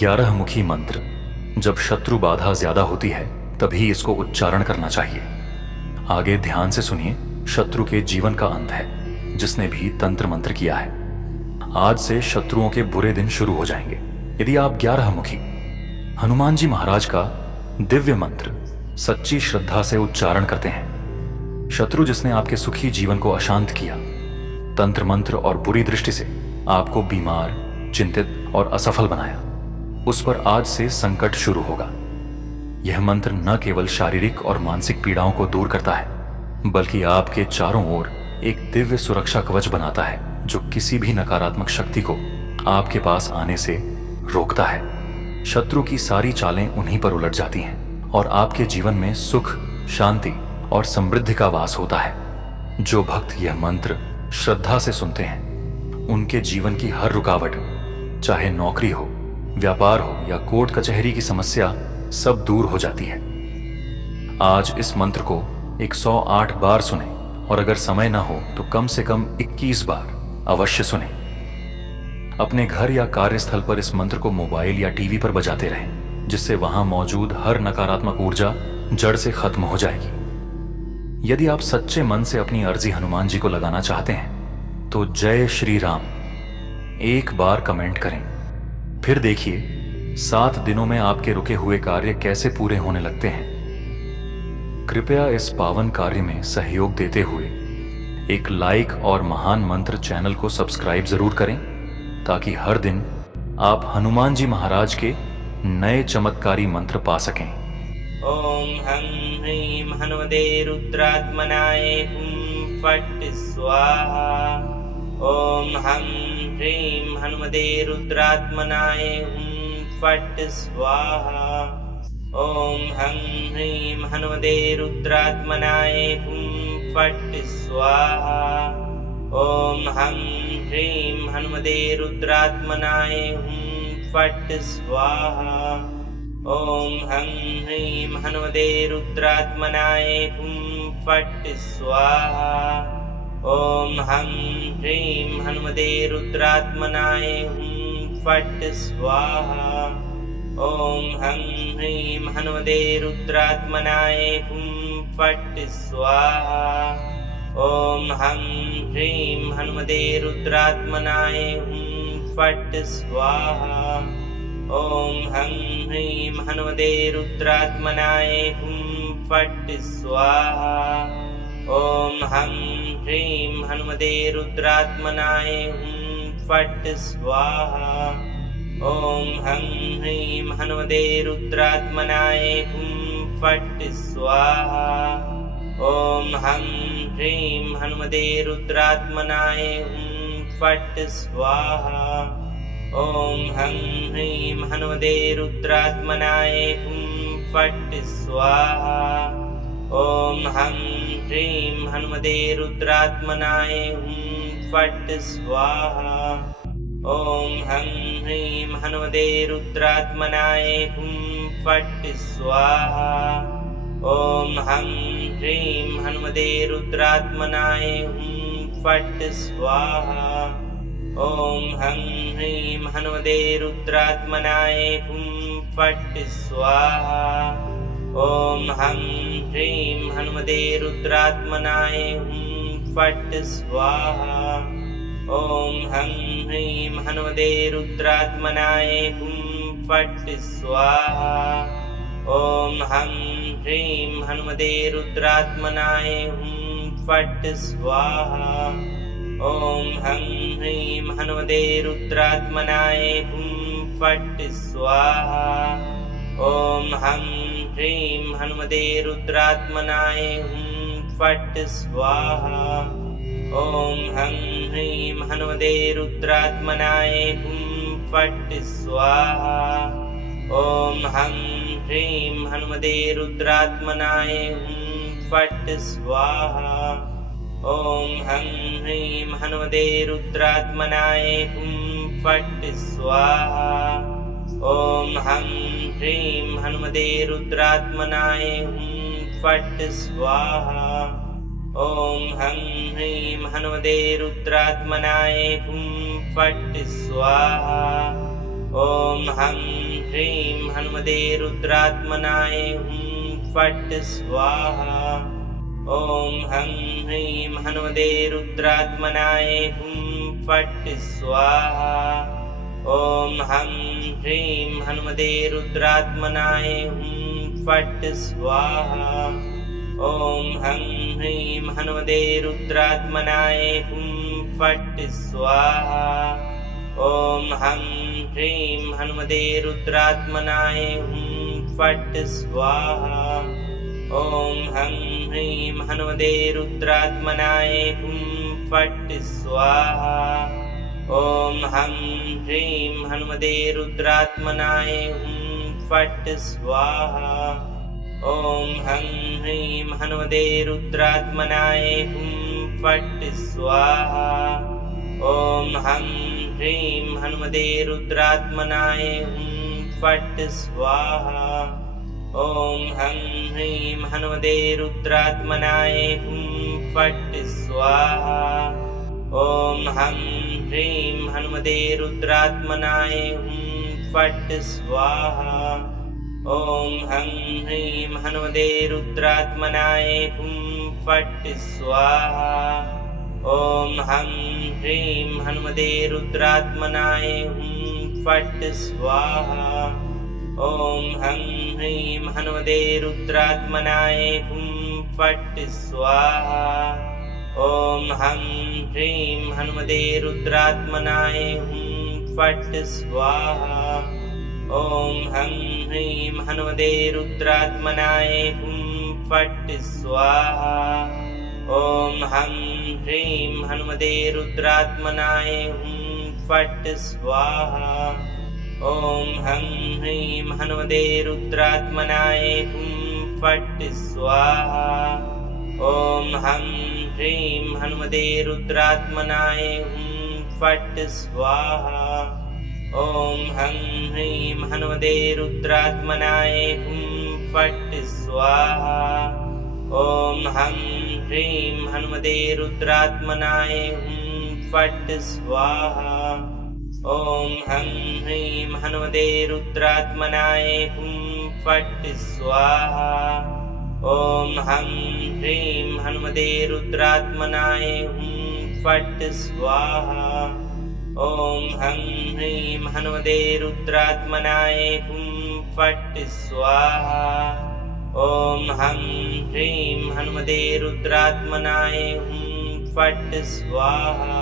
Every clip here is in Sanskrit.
11 मुखी मंत्र। जब शत्रु बाधा ज्यादा होती है तभी इसको उच्चारण करना चाहिए। आगे ध्यान से सुनिए। शत्रु के जीवन का अंत है जिसने भी तंत्र मंत्र किया है। आज से शत्रुओं के बुरे दिन शुरू हो जाएंगे यदि आप 11 मुखी हनुमान जी महाराज का दिव्य मंत्र सच्ची श्रद्धा से उच्चारण करते हैं। शत्रु जिसने आपके सुखी जीवन को अशांत किया, तंत्र मंत्र और बुरी दृष्टि से आपको बीमार, चिंतित और असफल बनाया, उस पर आज से संकट शुरू होगा। यह मंत्र न केवल शारीरिक और मानसिक पीड़ाओं को दूर करता है बल्कि आपके चारों ओर एक दिव्य सुरक्षा कवच बनाता है जो किसी भी नकारात्मक शक्ति को आपके पास आने से रोकता है। शत्रु की सारी चालें उन्हीं पर उलट जाती हैं और आपके जीवन में सुख, शांति और समृद्धि का वास होता है। जो भक्त यह मंत्र श्रद्धा से सुनते हैं उनके जीवन की हर रुकावट, चाहे नौकरी हो, व्यापार हो या कोर्ट कचहरी की समस्या, सब दूर हो जाती है। आज इस मंत्र को 108 बार सुने और अगर समय ना हो तो कम से कम 21 बार अवश्य सुने। अपने घर या कार्यस्थल पर इस मंत्र को मोबाइल या टीवी पर बजाते रहें जिससे वहां मौजूद हर नकारात्मक ऊर्जा जड़ से खत्म हो जाएगी। यदि आप सच्चे मन से अपनी अर्जी हनुमान जी को लगाना चाहते हैं तो जय श्री राम एक बार कमेंट करें। फिर देखिए 7 दिनों में आपके रुके हुए कार्य कैसे पूरे होने लगते हैं। कृपया इस पावन कार्य में सहयोग देते हुए एक लाइक और महान मंत्र चैनल को सब्सक्राइब जरूर करें ताकि हर दिन आप हनुमान जी महाराज के नए चमत्कारी मंत्र पा सकें। ओम हं ह्रीं हनुमते रुद्रात्मनाय हुं फट् स्वाहा। ओम हं ह्रीं हनुमते रुद्रात्मनाय हुं फट् स्वाहा। ओम हं ह्रीं हनुमते रुद्रात्मनाय हुं फट् स्वाहा। ओम हं ह्रीं हनुमते रुद्रात्मनाय हुं फट् स्वाहा। ओम हं ह्रीं हनुमते रुद्रात्मनाय हुं फट् स्वाहा। ओम हं ह्रीं हनुमते रुद्रात्मनाय हुं फट् स्वाहा। ओम हं ह्रीं हनुमते रुद्रात्मनाय हुं फट् स्वाहा। ओम हं ह्रीं हनुमते रुद्रात्मनाय हुं फट् स्वाहा। ओम हं ह्रीं हनुमते रुद्रात्मनाय हुं फट् स्वाहा। ओम हं ह्रीं हनुमते रुद्रात्मनाय हुं फट् स्वाहा। ओम हं ह्रीं हनुमते रुद्रात्मनाय हुं फट् स्वाहा। ओम हं ह्रीं हनुमते रुद्रात्मनाय हुं फट् स्वाहा। ओम हं ह्रीं हनुमते रुद्रात्मनाय हुं फट् स्वाहा। ओम हं ह्रीं हनुमते रुद्रात्मनाय हुं फट् स्वाहा। ओम हं ह्रीं हनुमते रुद्रात्मनाय हुं फट् स्वाहा। ओम हं ह्रीं हनुमते रुद्रात्मनाय हुं फट् स्वाहा। ओम हं ह्रीं हनुमते रुद्रात्मनाय हुं फट् स्वाहा। ओम हं ह्रीं हनुमते रुद्रात्मनाय हुं फट् स्वाहा। ओम हं ह्रीं हनुमते रुद्रात्मनाय हुं फट् स्वाहा। ओम हं ह्रीं हनुमते रुद्रात्मनाय हुं फट् स्वाहा। ओम हं ह्रीं हनुमते रुद्रात्मनाय हुं फट् स्वाहा। ओम हं ह्रीं हनुमते रुद्रात्मनाय हुं फट् स्वाहा। ओम हं ह्रीं हनुमते रुद्रात्मनाय हुं फट् स्वाहा। ओम हं ह्रीं हनुमते रुद्रात्मनाय हुं फट् स्वाहा। ओम हं ह्रीं हनुमते रुद्रात्मनाय हुं फट् स्वाहा। ओम हं ह्रीं हनुमते रुद्रात्मनाय हुं फट् स्वाहा। ओम हं ह्रीं हनुमते रुद्रात्मनाय हुं फट् स्वाहा। ओम हं ह्रीं हनुमते रुद्रात्मनाय हुं फट् स्वाहा। ॐ हं ह्रीं हनुमते रुद्रात्मनाय हुं फट् स्वाहा। ॐ हं ह्रीं हनुमते रुद्रात्मनाय हुं फट् स्वाहा। ॐ हं ह्रीं हनुमते रुद्रात्मनाय हुं फट् स्वाहा। ॐ हं ह्रीं हनुमते रुद्रात्मनाय हुं फट् स्वाहा। ॐ हं ह्रीं हनुमते रुद्रात्मनाय हुं फट् स्वाहा। ॐ हं ह्रीं हनुमते रुद्रात्मनाय हुं फट् स्वाहा। ॐ हं ह्रीं हनुमते रुद्रात्मनाय हुं फट् स्वाहा। ॐ हं ह्रीं हनुमते रुद्रात्मनाय हुं फट् स्वाहा। ॐ हं ह्रीं हनुमते रुद्रात्मनाय हुं फट् स्वाहा। ॐ हं ह्रीं हनुमते रुद्रात्मनाय हुं फट् स्वाहा। ॐ हं ह्रीं हनुमते रुद्रात्मनाय हुं फट् स्वाहा। ॐ हं ह्रीं हनुमते रुद्रात्मनाय हुं फट् स्वाहा। ॐ हं ह्रीं हनुमते रुद्रात्मनाय हुं फट् स्वाहा। ॐ हं ह्रीं हनुमते रुद्रात्मनाय हुं फट् स्वाहा। ॐ हं ह्रीं हनुमते रुद्रात्मनाय हुं फट् स्वाहा। ॐ हं ह्रीं हनुमते रुद्रात्मनाय हुं फट् स्वाहा। ॐ हं ह्रीं हनुमते रुद्रात्मनाय हुं फट् स्वाहा। ॐ हं ह्रीं हनुमते रुद्रात्मनाय हुं फट् स्वाहा। ॐ हं ह्रीं हनुमते रुद्रात्मनाय हुं फट् स्वाहा। ॐ हं ह्रीं हनुमते रुद्रात्मनाय हुं फट् स्वाहा। ॐ हं ह्रीं हनुमते रुद्रात्मनाय हुं फट् स्वाहा। ॐ हं ह्रीं हनुमते रुद्रात्मनाय हुं फट् स्वाहा। ॐ हं ह्रीं हनुमते रुद्रात्मनाय हुं फट् स्वाहा। ॐ हं ह्रीं हनुमते रुद्रात्मनाय हुं फट् स्वाहा।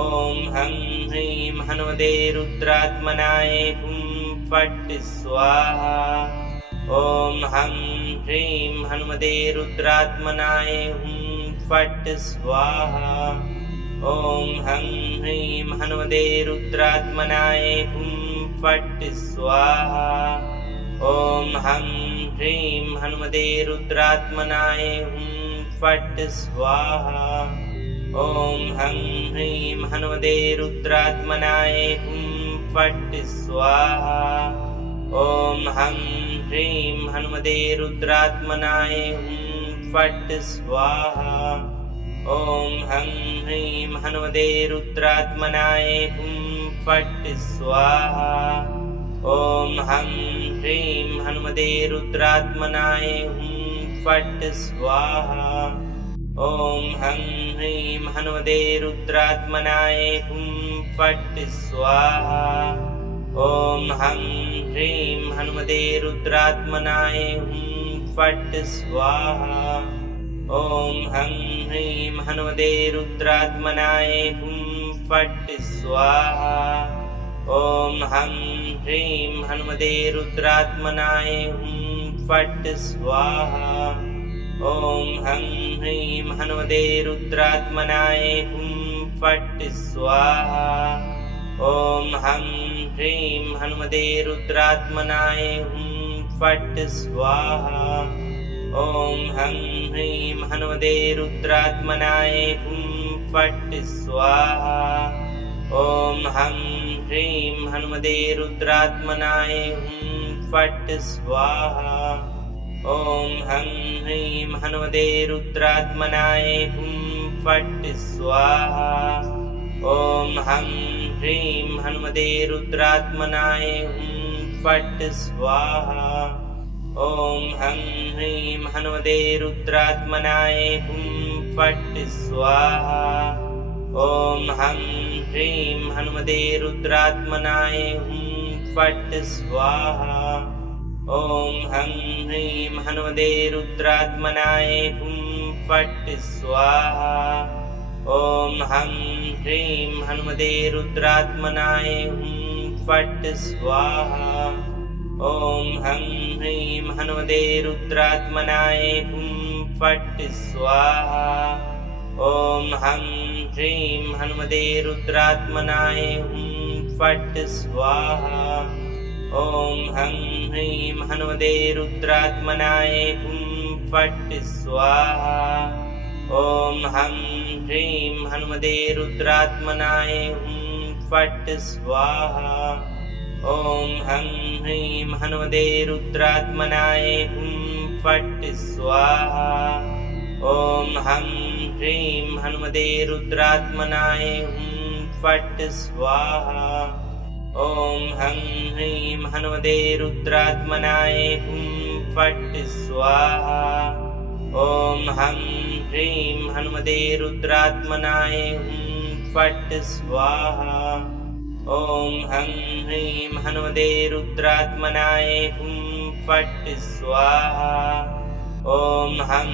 ॐ हं ह्रीं हनुमते रुद्रात्मनाय हुं फट् स्वाहा। ॐ हं ह्रीं हनुमते रुद्रात्मनाय हुं फट् स्वाहा। ॐ हं ह्रीं हनुमते रुद्रात्मनाय हुं फट् स्वाहा। ॐ हं ह्रीं हनुमते रुद्रात्मनाय हुं फट् स्वाहा। ॐ हं ह्रीं हनुमते रुद्रात्मनाय हुं फट् स्वाहा। ॐ हं ह्रीं हनुमते रुद्रात्मनाय हुं फट् स्वाहा। ॐ हं ह्रीं हनुमते रुद्रात्मनाय हुं फट् स्वाहा। ॐ हं ह्रीं हनुमते रुद्रात्मनाय हुं फट् स्वाहा। ॐ हं ह्रीं हनुमते रुद्रात्मनाय हुं फट् स्वाहा। ॐ हं ह्रीं हनुमते रुद्रात्मनाय हुं फट् स्वाहा। ॐ हं ह्रीं हनुमते रुद्रात्मनाय हुं फट् स्वाहा। ॐ हं ह्रीं हनुमते रुद्रात्मनाय हुं फट् स्वाहा। ॐ हं ह्रीं हनुमते रुद्रात्मनाय हुं फट् स्वाहा। ॐ हं ह्रीं हनुमते रुद्रात्मनाय हुं फट् स्वाहा। ॐ हं ह्रीं हनुमते रुद्रात्मनाय हुं फट् स्वाहा। ॐ हं ह्रीं हनुमते रुद्रात्मनाय हुं फट् स्वाहा। ॐ हं ह्रीं हनुमते रुद्रात्मनाय हुं फट् स्वाहा। ॐ हं ह्रीं हनुमते रुद्रात्मनाय हुं फट् स्वाहा। ॐ हं ह्रीं हनुमते रुद्रात्मनाय हुं फट् स्वाहा। ॐ हं ह्रीं हनुमते रुद्रात्मनाय हुं फट् स्वाहा। ॐ हं ह्रीं हनुमते रुद्रात्मनाय हुं फट् स्वाहा। ॐ हं ह्रीं हनुमते रुद्रात्मनाय हुं फट् स्वाहा। ॐ हं ह्रीं हनुमते रुद्रात्मनाय हुं फट् स्वाहा। ॐ हं ह्रीं हनुमते रुद्रात्मनाय हुं फट् स्वाहा। ॐ हं ह्रीं हनुमते रुद्रात्मनाय हुं फट् स्वाहा। ॐ हं ह्रीं हनुमते रुद्रात्मनाय हुं फट् स्वाहा। ॐ हं ह्रीं हनुमते रुद्रात्मनाय हुं फट् स्वाहा। ॐ हं ह्रीं हनुमते रुद्रात्मनाय हुं फट् स्वाहा। ॐ हं ह्रीं हनुमते रुद्रात्मनाय हुं फट् स्वाहा। ॐ हं ह्रीं हनुमते रुद्रात्मनाय हुं फट् स्वाहा। ॐ हं ह्रीं हनुमते रुद्रात्मनाय हुं फट् स्वाहा। ॐ हं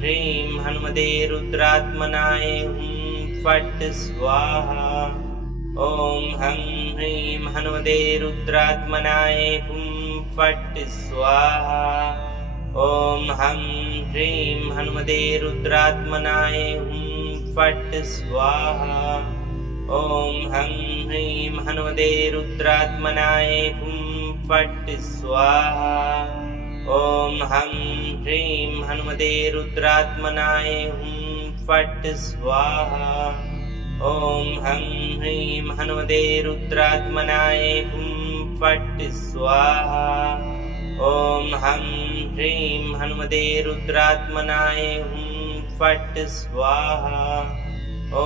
ह्रीं हनुमते रुद्रात्मनाय हुं फट् स्वाहा। ॐ हं ह्रीं हनुमते रुद्रात्मनाय हुं फट् स्वाहा। ॐ हं ह्रीं हनुमते रुद्रात्मनाय हुं फट् स्वाहा। ॐ हं ह्रीं हनुमते रुद्रात्मनाय हुं फट् स्वाहा। ॐ हं ह्रीं हनुमते रुद्रात्मनाय हुं फट् स्वाहा। ॐ हं ह्रीं हनुमते रुद्रात्मनाय हुं फट् स्वाहा। ॐ हं ह्रीं हनुमते रुद्रात्मनाय हुं फट् स्वाहा। ॐ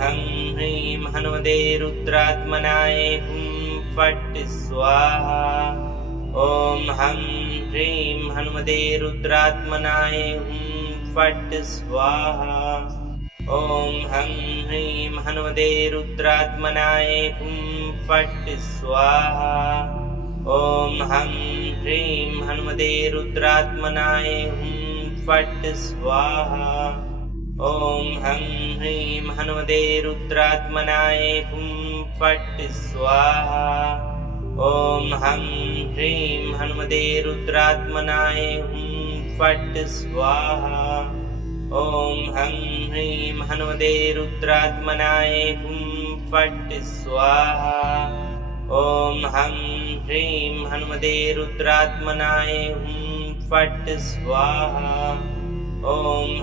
हं ह्रीं हनुमते रुद्रात्मनाय हुं फट् स्वाहा। ॐ हं ह्रीं हनुमते रुद्रात्मनाय हुं फट् स्वाहा। ॐ हं ह्रीं हनुमते रुद्रात्मनाय हुं फट् स्वाहा। ॐ हं ह्रीं हनुमते रुद्रात्मनाय हुं फट् स्वाहा। ॐ हं ह्रीं हनुमते रुद्रात्मनाय हुं फट् स्वाहा। ॐ हं ह्रीं हनुमते रुद्रात्मनाय हुं फट् स्वाहा। ॐ हं ह्रीं हनुमते रुद्रात्मनाय हुं फट् स्वाहा। ॐ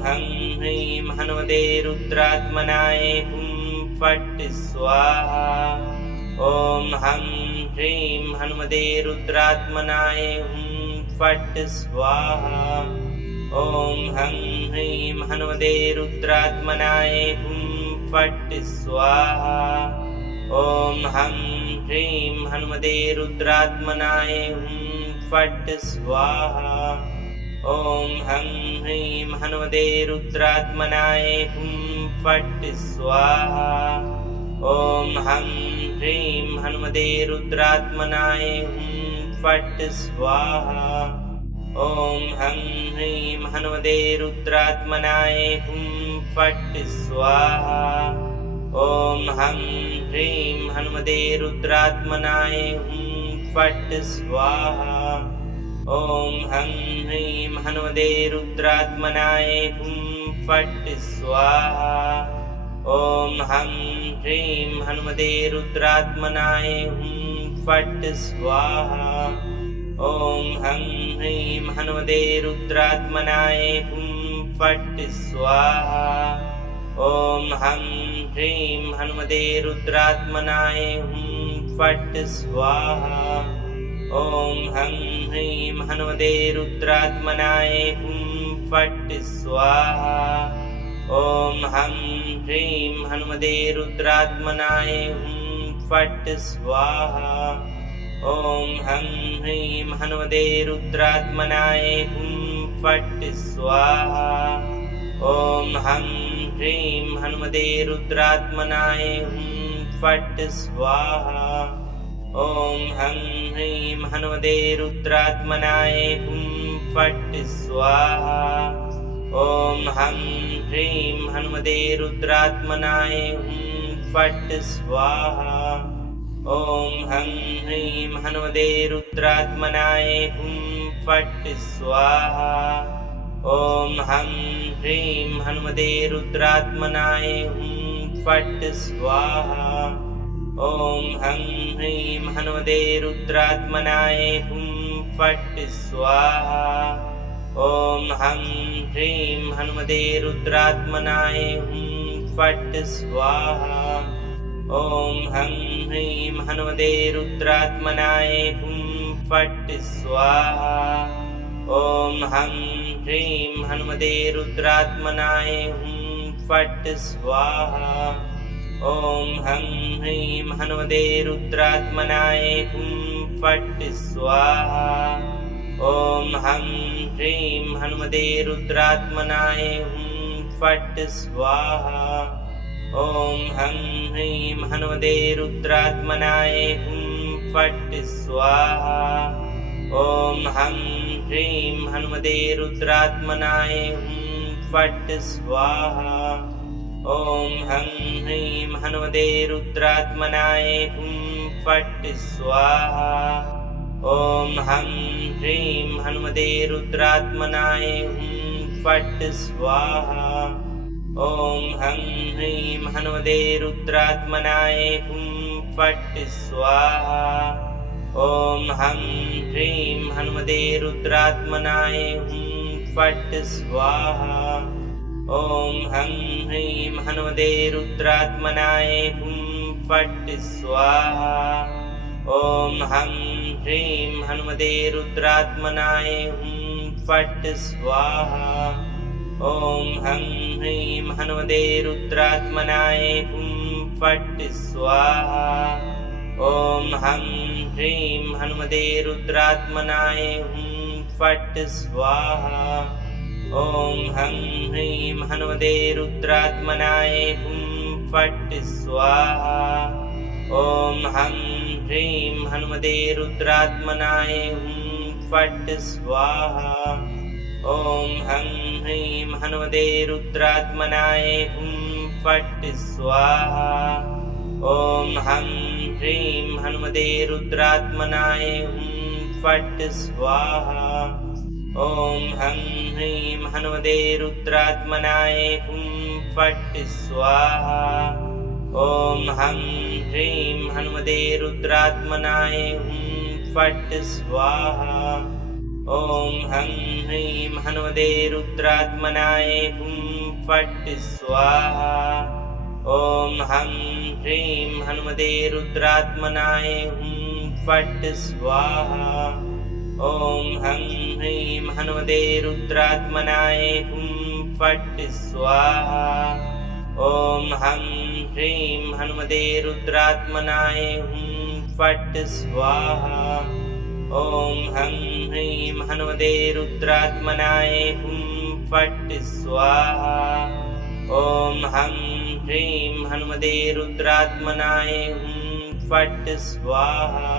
हं ह्रीं हनुमते रुद्रात्मनाय हुं फट् स्वाहा। ॐ हं ह्रीं हनुमते रुद्रात्मनाय हुं फट् स्वाहा। ॐ हं ह्रीं हनुमते रुद्रात्मनाय हुं फट् स्वाहा। ॐ हं ह्रीं हनुमते रुद्रात्मनाय हुं फट् स्वाहा। ॐ हं ह्रीं हनुमते रुद्रात्मनाय हुं फट् स्वाहा। ॐ हं ह्रीं हनुमते रुद्रात्मनाय हुं फट् स्वाहा। ॐ हं ह्रीं हनुमते रुद्रात्मनाय हुं फट् स्वाहा। ॐ हं ह्रीं हनुमते रुद्रात्मनाय हुं फट् स्वाहा। ॐ हं ह्रीं हनुमते रुद्रात्मनाय हुं फट् स्वाहा। ॐ हं ह्रीं हनुमते रुद्रात्मनाय हुं फट् स्वाहा। ॐ हं ह्रीं हनुमते रुद्रात्मनाय हुं फट् स्वाहा। ॐ हं ह्रीं हनुमते रुद्रात्मनाय हुं फट् स्वाहा। ॐ हं ह्रीं हनुमते रुद्रात्मनाय हुं फट् स्वाहा। ॐ हं ह्रीं हनुमते रुद्रात्मनाय हुं फट् स्वाहा। ॐ हं ह्रीं हनुमते रुद्रात्मनाय हुं फट् स्वाहा। ॐ हं ह्रीं हनुमते रुद्रात्मनाय हुं फट् स्वाहा। ॐ हं ह्रीं हनुमते रुद्रात्मनाय हुं फट् स्वाहा। ॐ हं ह्रीं हनुमते रुद्रात्मनाय हुं फट् स्वाहा। ॐ हं ह्रीं हनुमते रुद्रात्मनाय हुं फट् स्वाहा। ॐ हं ह्रीं हनुमते रुद्रात्मनाय हुं फट् स्वाहा। ॐ हं ह्रीं हनुमते रुद्रात्मनाय हुं फट् स्वाहा। ॐ हं ह्रीं हनुमते रुद्रात्मनाय हुं फट् स्वाहा। ॐ हं ह्रीं हनुमते रुद्रात्मनाय हुं फट् स्वाहा। ॐ हं ह्रीं हनुमते रुद्रात्मनाय हुं फट् स्वाहा। ॐ हं ह्रीं हनुमते रुद्रात्मनाय हुं फट् स्वाहा। ॐ हं ह्रीं हनुमते रुद्रात्मनाय हुं फट् स्वाहा। ॐ हं ह्रीं हनुमते रुद्रात्मनाय हुं फट् स्वाहा। ॐ हं ह्रीं हनुमते रुद्रात्मनाय हुं फट् स्वाहा। ॐ हं ह्रीं हनुमते रुद्रात्मनाय हुं फट् स्वाहा। ॐ हं ह्रीं हनुमते रुद्रात्मनाय हुं फट् स्वाहा। ॐ हं ह्रीं हनुमते रुद्रात्मनाय हुं फट् स्वाहा। ॐ हं ह्रीं हनुमते रुद्रात्मनाय हुं फट् स्वाहा। ॐ हं ह्रीं हनुमते रुद्रात्मनाय हुं फट् स्वाहा। ॐ हं ह्रीं हनुमते रुद्रात्मनाय हुं फट् स्वाहा। ॐ हं ह्रीं हनुमते रुद्रात्मनाय हुं फट् स्वाहा। ॐ हं ह्रीं हनुमते रुद्रात्मनाय हुं फट् स्वाहा। ॐ हं ह्रीं हनुमते रुद्रात्मनाय हुं फट् स्वाहा। ॐ हं ह्रीं हनुमते रुद्रात्मनाय हुं फट् स्वाहा। ॐ हं ह्रीं हनुमते रुद्रात्मनाय हुं फट् स्वाहा। ॐ हं ह्रीं हनुमते रुद्रात्मनाय हुं फट् स्वाहा। ॐ हं ह्रीं हनुमते रुद्रात्मनाय हुं फट् स्वाहा। ॐ हं ह्रीं हनुमते रुद्रात्मनाय हुं फट् स्वाहा। ॐ हं ह्रीं हनुमते रुद्रात्मनाय हुं फट् स्वाहा। ॐ हं ह्रीं हनुमते रुद्रात्मनाय हुं फट् स्वाहा। ॐ हं ह्रीं हनुमते रुद्रात्मनाय हुं फट् स्वाहा। ॐ हं ह्रीं हनुमते रुद्रात्मनाय हुं फट् स्वाहा। ॐ हं ह्रीं हनुमते रुद्रात्मनाय हुं फट् स्वाहा। ॐ हं ह्रीं हनुमते रुद्रात्मनाय हुं फट् स्वाहा। ॐ हं ह्रीं हनुमते रुद्रात्मनाय हुं फट् स्वाहा।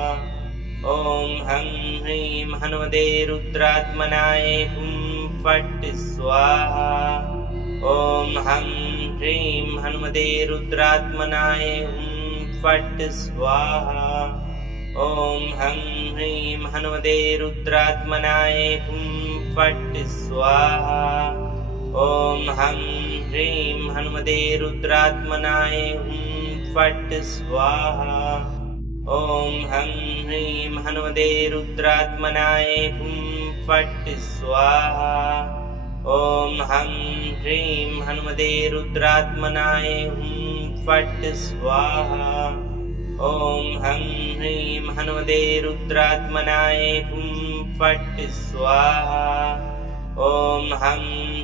ॐ हं ह्रीं हनुमते रुद्रात्मनाय हुं फट् स्वाहा। ॐ हं ह्रीं हनुमते रुद्रात्मनाय हुं फट् स्वाहा। ॐ हं ह्रीं हनुमते रुद्रात्मनाय हुं फट् स्वाहा। ॐ हं ह्रीं हनुमते रुद्रात्मनाय हुं फट् स्वाहा। ॐ हं ह्रीं हनुमते रुद्रात्मनाय हुं फट् स्वाहा। ॐ हं ह्रीं हनुमते रुद्रात्मनाय हुं फट् स्वाहा। ॐ हं ह्रीं हनुमते रुद्रात्मनाय हुं फट् स्वाहा। ॐ हं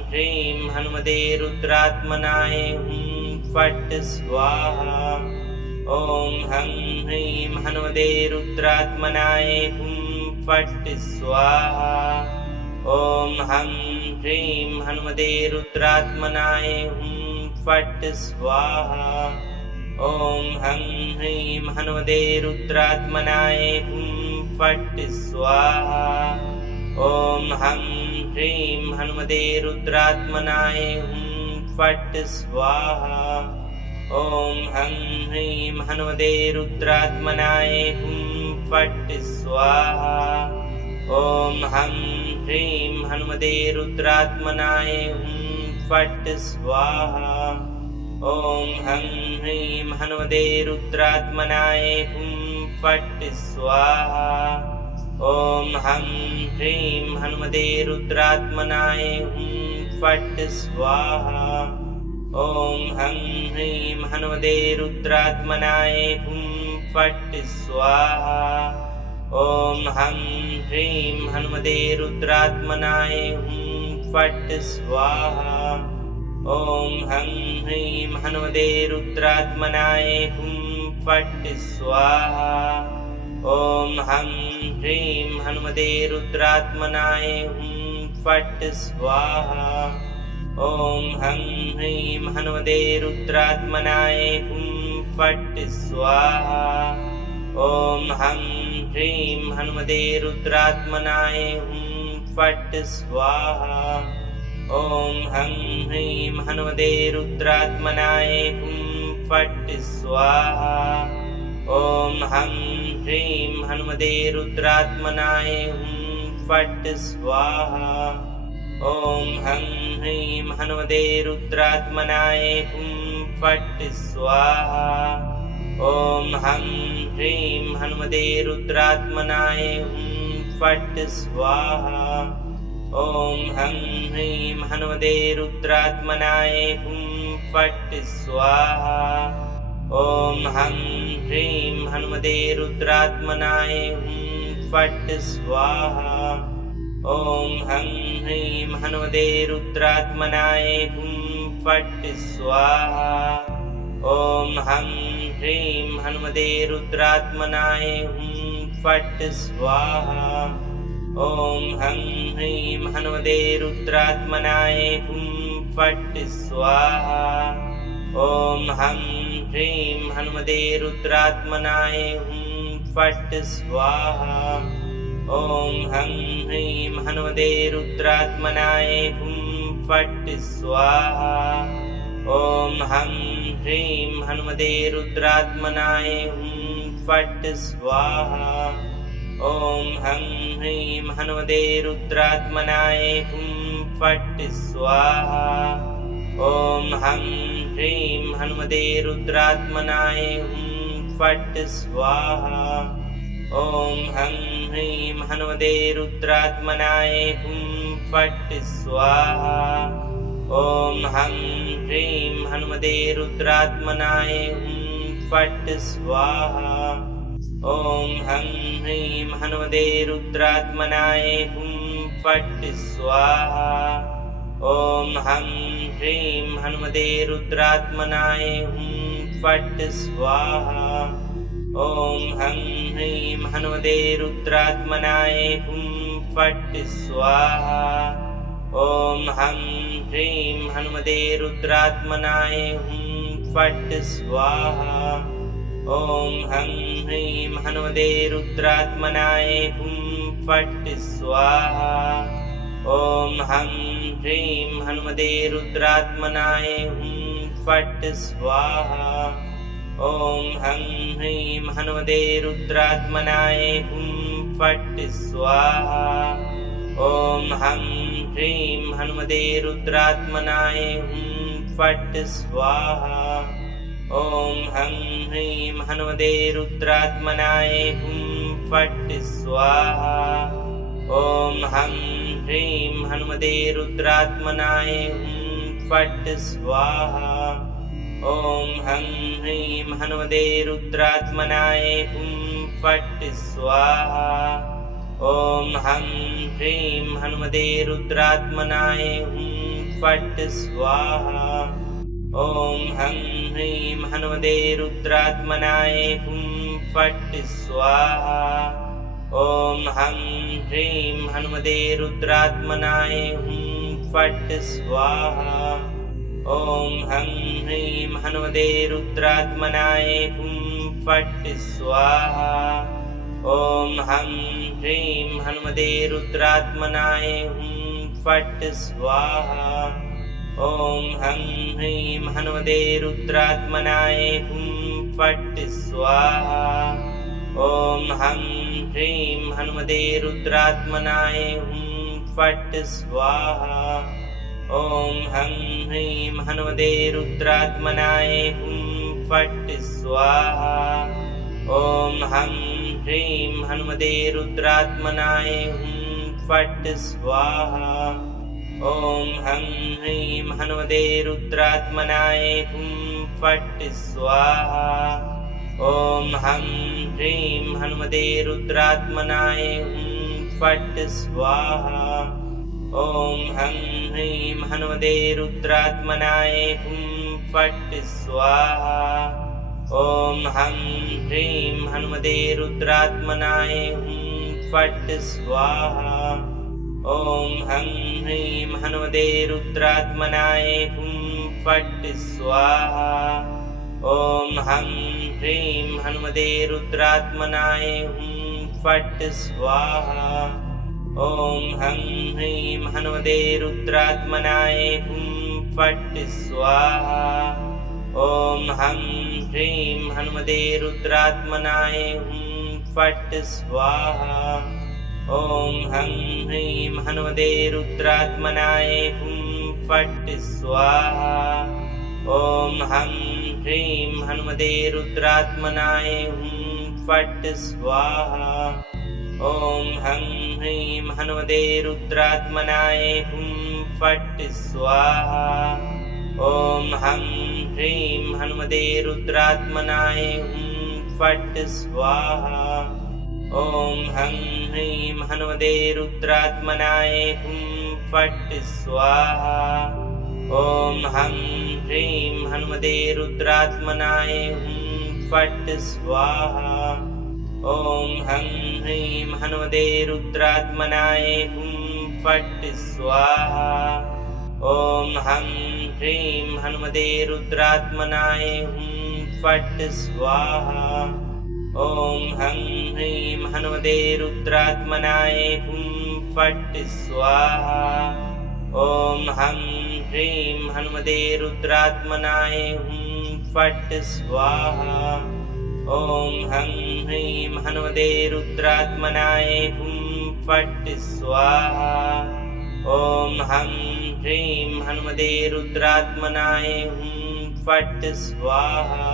ह्रीं हनुमते रुद्रात्मनाय हुं फट् स्वाहा। ॐ हं ह्रीं हनुमते रुद्रात्मनाय हुं फट् स्वाहा ॐ हं ह्रीं हनुमते रुद्रात्मनाय हुं फट् स्वाहा ॐ हं ह्रीं हनुमते रुद्रात्मनाय हुं फट् स्वाहा ॐ हं ह्रीं हनुमते रुद्रात्मनाय हुं फट् स्वाहा ॐ हं ह्रीं हनुमते रुद्रात्मनाय हुं फट् स्वाहा ॐ हं ह्रीं हनुमते रुद्रात्मनाय हुं फट् स्वाहा ॐ हं ह्रीं हनुमते रुद्रात्मनाय हुं फट् स्वाहा ॐ हं ह्रीं हनुमते रुद्रात्मनाय हुं फट् स्वाहा ॐ हं ह्रीं हनुमते रुद्रात्मनाय हुं फट् स्वाहा ॐ हं ह्रीं हनुमते रुद्रात्मनाय हुं फट् स्वाहा ॐ हं ह्रीं हनुमते रुद्रात्मनाय हुं फट् स्वाहा ॐ हं ह्रीं हनुमते रुद्रात्मनाय हुं फट् स्वाहा ॐ हं ह्रीं हनुमते रुद्रात्मनाय हुं फट् स्वाहा ॐ हं ह्रीं हनुमते रुद्रात्मनाय हुं फट् स्वाहा ॐ हं ह्रीं हनुमते रुद्रात्मनाय हुं फट् स्वाहा ॐ हं ह्रीं हनुमते रुद्रात्मनाय हुं फट् स्वाहा ॐ हं ह्रीं हनुमते रुद्रात्मनाय हुं फट् स्वाहा ॐ हं ह्रीं हनुमते रुद्रात्मनाय हुं फट् स्वाहा ॐ हं ह्रीं हनुमते रुद्रात्मनाय हुं फट् स्वाहा ॐ हं ह्रीं हनुमते रुद्रात्मनाय हुं फट् स्वाहा ॐ हं ह्रीं हनुमते रुद्रात्मनाय हुं फट् स्वाहा ॐ हं ह्रीं हनुमते रुद्रात्मनाय हुं फट् स्वाहा ॐ हं ह्रीं हनुमते रुद्रात्मनाय हुं फट् स्वाहा ॐ हं ह्रीं हनुमते रुद्रात्मनाय हुं फट् स्वाहा ॐ हं ह्रीं हनुमते रुद्रात्मनाय हुं फट् स्वाहा ॐ हं ह्रीं हनुमते रुद्रात्मनाय हुं फट् स्वाहा ॐ हं ह्रीं हनुमते रुद्रात्मनाय हुं फट् स्वाहा ॐ हं ह्रीं हनुमते रुद्रात्मनाय हुं फट् स्वाहा ॐ हं ह्रीं हनुमते रुद्रात्मनाय हुं फट् स्वाहा ॐ हं ह्रीं हनुमते रुद्रात्मनाय हुं फट् स्वाहा ॐ हं ह्रीं हनुमते रुद्रात्मनाय हुं फट् स्वाहा ॐ हं ह्रीं हनुमते रुद्रात्मनाय हुं फट् स्वाहा ॐ हं ह्रीं हनुमते रुद्रात्मनाय हुं फट् स्वाहा ॐ हं ह्रीं हनुमते रुद्रात्मनाय हुं फट् स्वाहा ॐ हं ह्रीं हनुमते रुद्रात्मनाय हुं फट् स्वाहा ॐ हं ह्रीं हनुमते रुद्रात्मनाय हुं फट् स्वाहा ॐ हं ह्रीं हनुमते रुद्रात्मनाय हुं फट् स्वाहा ॐ हं ह्रीं हनुमते रुद्रात्मनाय हुं फट् स्वाहा ॐ हं ह्रीं हनुमते रुद्रात्मनाय हुं फट् स्वाहा ॐ हं ह्रीं हनुमते रुद्रात्मनाय हुं फट् स्वाहा ॐ हं ह्रीं हनुमते रुद्रात्मनाय हुं फट् स्वाहा ॐ हं ह्रीं हनुमते रुद्रात्मनाय हुं फट् स्वाहा ॐ हं ह्रीं हनुमते रुद्रात्मनाय हुं फट् स्वाहा। ॐ हं ह्रीं हनुमते रुद्रात्मनाय हुं फट् स्वाहा। ॐ हं ह्रीं हनुमते रुद्रात्मनाय हुं फट् स्वाहा। ॐ हं ह्रीं हनुमते रुद्रात्मनाय हुं फट् स्वाहा। ॐ हं ह्रीं हनुमते रुद्रात्मनाय हुं फट् स्वाहा। ॐ हं ह्रीं हनुमते रुद्रात्मनाय हुं फट् स्वाहा। ॐ हं ह्रीं हनुमते रुद्रात्मनाय हुं फट् स्वाहा। ॐ हं ह्रीं हनुमते रुद्रात्मनाय हुं फट् स्वाहा। ॐ हं ह्रीं हनुमते रुद्रात्मनाय हुं फट् स्वाहा। ॐ हं ह्रीं हनुमते रुद्रात्मनाय हुं फट् स्वाहा। ॐ हं ह्रीं हनुमते रुद्रात्मनाय हुं फट् स्वाहा। ॐ हं ह्रीं हनुमते रुद्रात्मनाय हुं फट् स्वाहा। ॐ हं ह्रीं हनुमते रुद्रात्मनाय हुं फट् स्वाहा। ॐ हं ह्रीं हनुमते रुद्रात्मनाय हुं फट् स्वाहा। ॐ हं ह्रीं हनुमते रुद्रात्मनाय हुं फट् स्वाहा। ॐ हं ह्रीं हनुमते रुद्रात्मनाय हुं फट् स्वाहा। ॐ हं ह्रीं हनुमते रुद्रात्मनाय हुं फट् स्वाहा। ॐ हं ह्रीं हनुमते रुद्रात्मनाय हुं फट् स्वाहा। ॐ हं ह्रीं हनुमते रुद्रात्मनाय हुं फट् स्वाहा। ॐ हं ह्रीं हनुमते रुद्रात्मनाय हुं फट् स्वाहा। ॐ हं ह्रीं हनुमते रुद्रात्मनाय हुं फट् स्वाहा। ॐ हं ह्रीं हनुमते रुद्रात्मनाय हुं फट् स्वाहा। ॐ हं ह्रीं हनुमते रुद्रात्मनाय हुं फट् स्वाहा। ॐ हं ह्रीं हनुमते रुद्रात्मनाय हुं फट् स्वाहा। ॐ हं ह्रीं हनुमते रुद्रात्मनाय हुं फट् स्वाहा। ॐ हं ह्रीं हनुमते रुद्रात्मनाय हुं फट् स्वाहा। ॐ हं ह्रीं हनुमते रुद्रात्मनाय हुं फट् स्वाहा।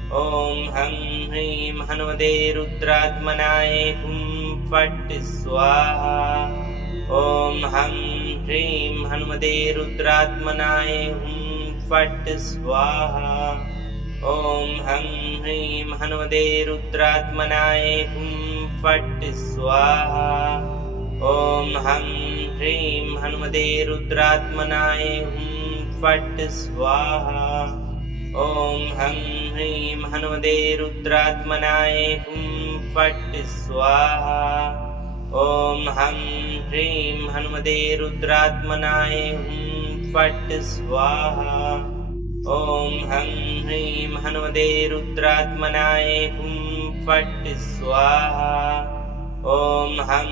ॐ हं ह्रीं हनुमते रुद्रात्मनाय हुं फट् स्वाहा। ॐ हं ह्रीं हनुमते रुद्रात्मनाय हुं फट् स्वाहा। ॐ हं ह्रीं हनुमते रुद्रात्मनाय हुं फट् स्वाहा। ॐ हं ह्रीं हनुमते रुद्रात्मनाय हुं फट् स्वाहा। ॐ हं ह्रीं हनुमते रुद्रात्मनाय हुं फट् स्वाहा। ॐ हं ह्रीं हनुमते रुद्रात्मनाय हुं फट् स्वाहा। ॐ हं ह्रीं हनुमते रुद्रात्मनाय हुं फट् स्वाहा। ॐ हं ह्रीं हनुमते रुद्रात्मनाय हुं फट् स्वाहा। ॐ हं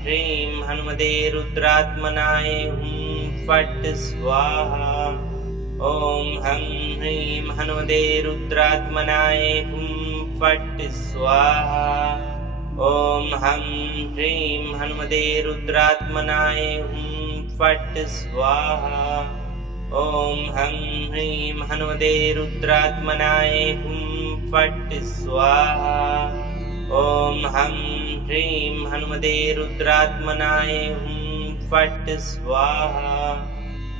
ह्रीं हनुमते रुद्रात्मनाय हुं फट् स्वाहा। ॐ हं ह्रीं हनुमते रुद्रात्मनाय हुं फट् स्वाहा। ॐ हं ह्रीं हनुमते रुद्रात्मनाय हुं फट् स्वाहा। ॐ हं ह्रीं हनुमते रुद्रात्मनाय हुं फट् स्वाहा। ॐ हं ह्रीं हनुमते रुद्रात्मनाय हुं फट् स्वाहा।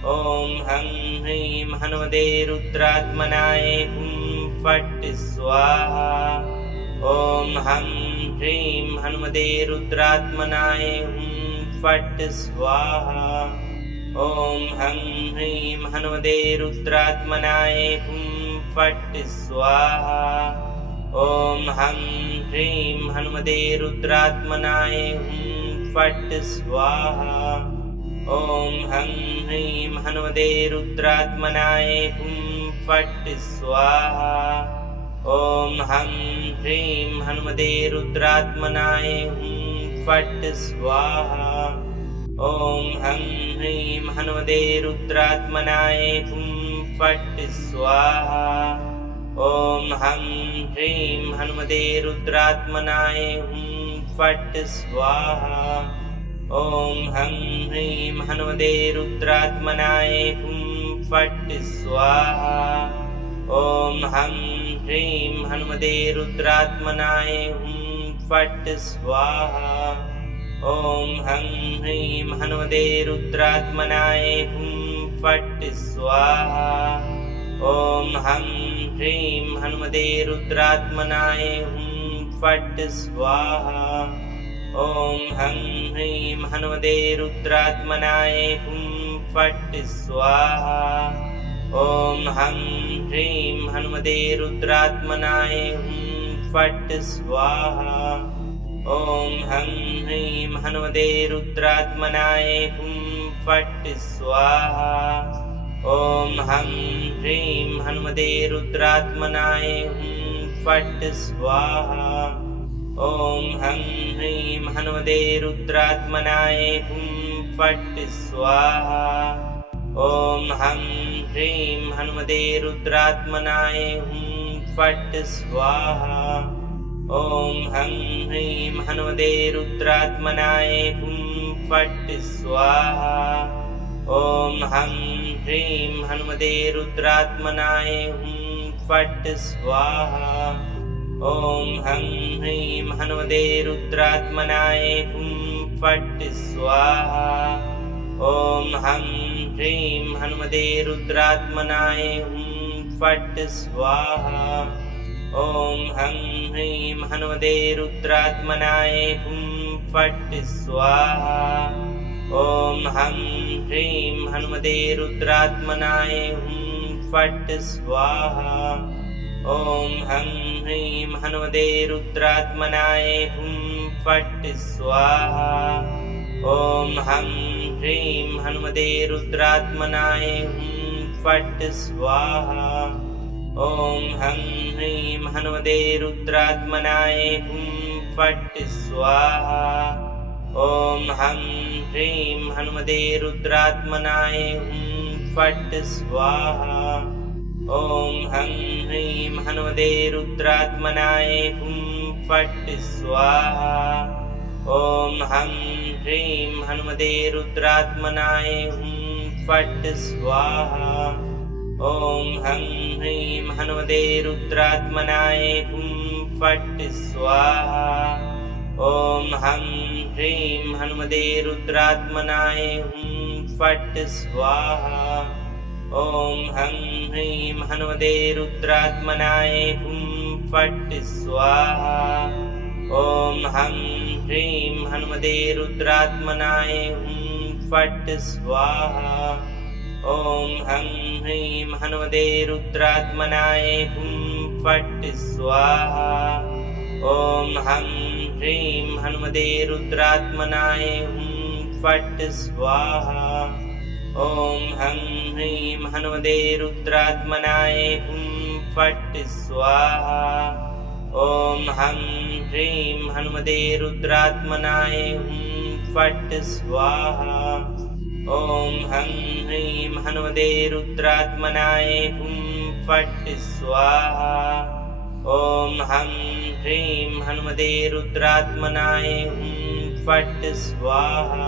ॐ हं ह्रीं हनुमते रुद्रात्मनाय हुं फट् स्वाहा। ॐ हं ह्रीं हनुमते रुद्रात्मनाय हुं फट् स्वाहा। ॐ हं ह्रीं हनुमते रुद्रात्मनाय हुं फट् स्वाहा। ॐ हं ह्रीं हनुमते रुद्रात्मनाय हुं फट् स्वाहा। ॐ हं ह्रीं हनुमते रुद्रात्मनाय हुं फट् स्वाहा। ॐ हं ह्रीं हनुमते रुद्रात्मनाय हुं फट् स्वाहा। ॐ हं ह्रीं हनुमते रुद्रात्मनाय हुं फट् स्वाहा। ॐ हं ह्रीं हनुमते रुद्रात्मनाय हुं फट् स्वाहा। ॐ हं ह्रीं हनुमते रुद्रात्मनाय हुं फट् स्वाहा। ॐ हं ह्रीं हनुमते रुद्रात्मनाय हुं फट् स्वाहा। ॐ हं ह्रीं हनुमते रुद्रात्मनाय हुं फट् स्वाहा। ॐ हं ह्रीं हनुमते रुद्रात्मनाय हुं फट् स्वाहा। ॐ हं ह्रीं हनुमते रुद्रात्मनाय हुं फट् स्वाहा। ॐ हं ह्रीं हनुमते रुद्रात्मनाय हुं फट् स्वाहा। ॐ हं ह्रीं हनुमते रुद्रात्मनाय हुं फट् स्वाहा। ॐ हं ह्रीं हनुमते रुद्रात्मनाय हुं फट् स्वाहा। ॐ हं ह्रीं हनुमते रुद्रात्मनाय हुं फट् स्वाहा। ॐ हं ह्रीं हनुमते रुद्रात्मनाय हुं फट् स्वाहा। ॐ हं ह्रीं हनुमते रुद्रात्मनाय हुं फट् स्वाहा। ॐ हं ह्रीं हनुमते रुद्रात्मनाय हुं फट् स्वाहा। ॐ हं ह्रीं हनुमते रुद्रात्मनाय हुं फट् स्वाहा। ॐ हं ह्रीं हनुमते रुद्रात्मनाय हुं फट् स्वाहा। ॐ हं ह्रीं हनुमते रुद्रात्मनाय हुं फट् स्वाहा। ॐ हं ह्रीं हनुमते रुद्रात्मनाय हुं फट् स्वाहा। ॐ हं ह्रीं हनुमते रुद्रात्मनाय हुं फट् स्वाहा। ॐ हं ह्रीं हनुमते रुद्रात्मनाय हुं फट् स्वाहा। ॐ हं ह्रीं हनुमते रुद्रात्मनाय हुं फट् स्वाहा। ॐ हं ह्रीं हनुमते रुद्रात्मनाय हुं फट् स्वाहा। ॐ हं ह्रीं हनुमते रुद्रात्मनाय हुं फट् स्वाहा। ॐ हं ह्रीं हनुमते रुद्रात्मनाय हुं फट् स्वाहा। ॐ हं ह्रीं हनुमते रुद्रात्मनाय हुं फट् स्वाहा। ॐ हं ह्रीं हनुमते रुद्रात्मनाय हुं फट् स्वाहा। ॐ हं ह्रीं हनुमते रुद्रात्मनाय हुं फट् स्वाहा। ॐ हं ह्रीं हनुमते रुद्रात्मनाय हुं फट् स्वाहा। ॐ हं ह्रीं हनुमते रुद्रात्मनाय हुं फट् स्वाहा। ॐ हं ह्रीं हनुमते रुद्रात्मनाय हुं फट् स्वाहा। ॐ हं ह्रीं हनुमते रुद्रात्मनाय हुं फट् स्वाहा। ॐ हं ह्रीं हनुमते रुद्रात्मनाय हुं फट् स्वाहा। ॐ हं ह्रीं हनुमते रुद्रात्मनाय हुं फट् स्वाहा। ॐ हं ह्रीं हनुमते रुद्रात्मनाय हुं फट् स्वाहा।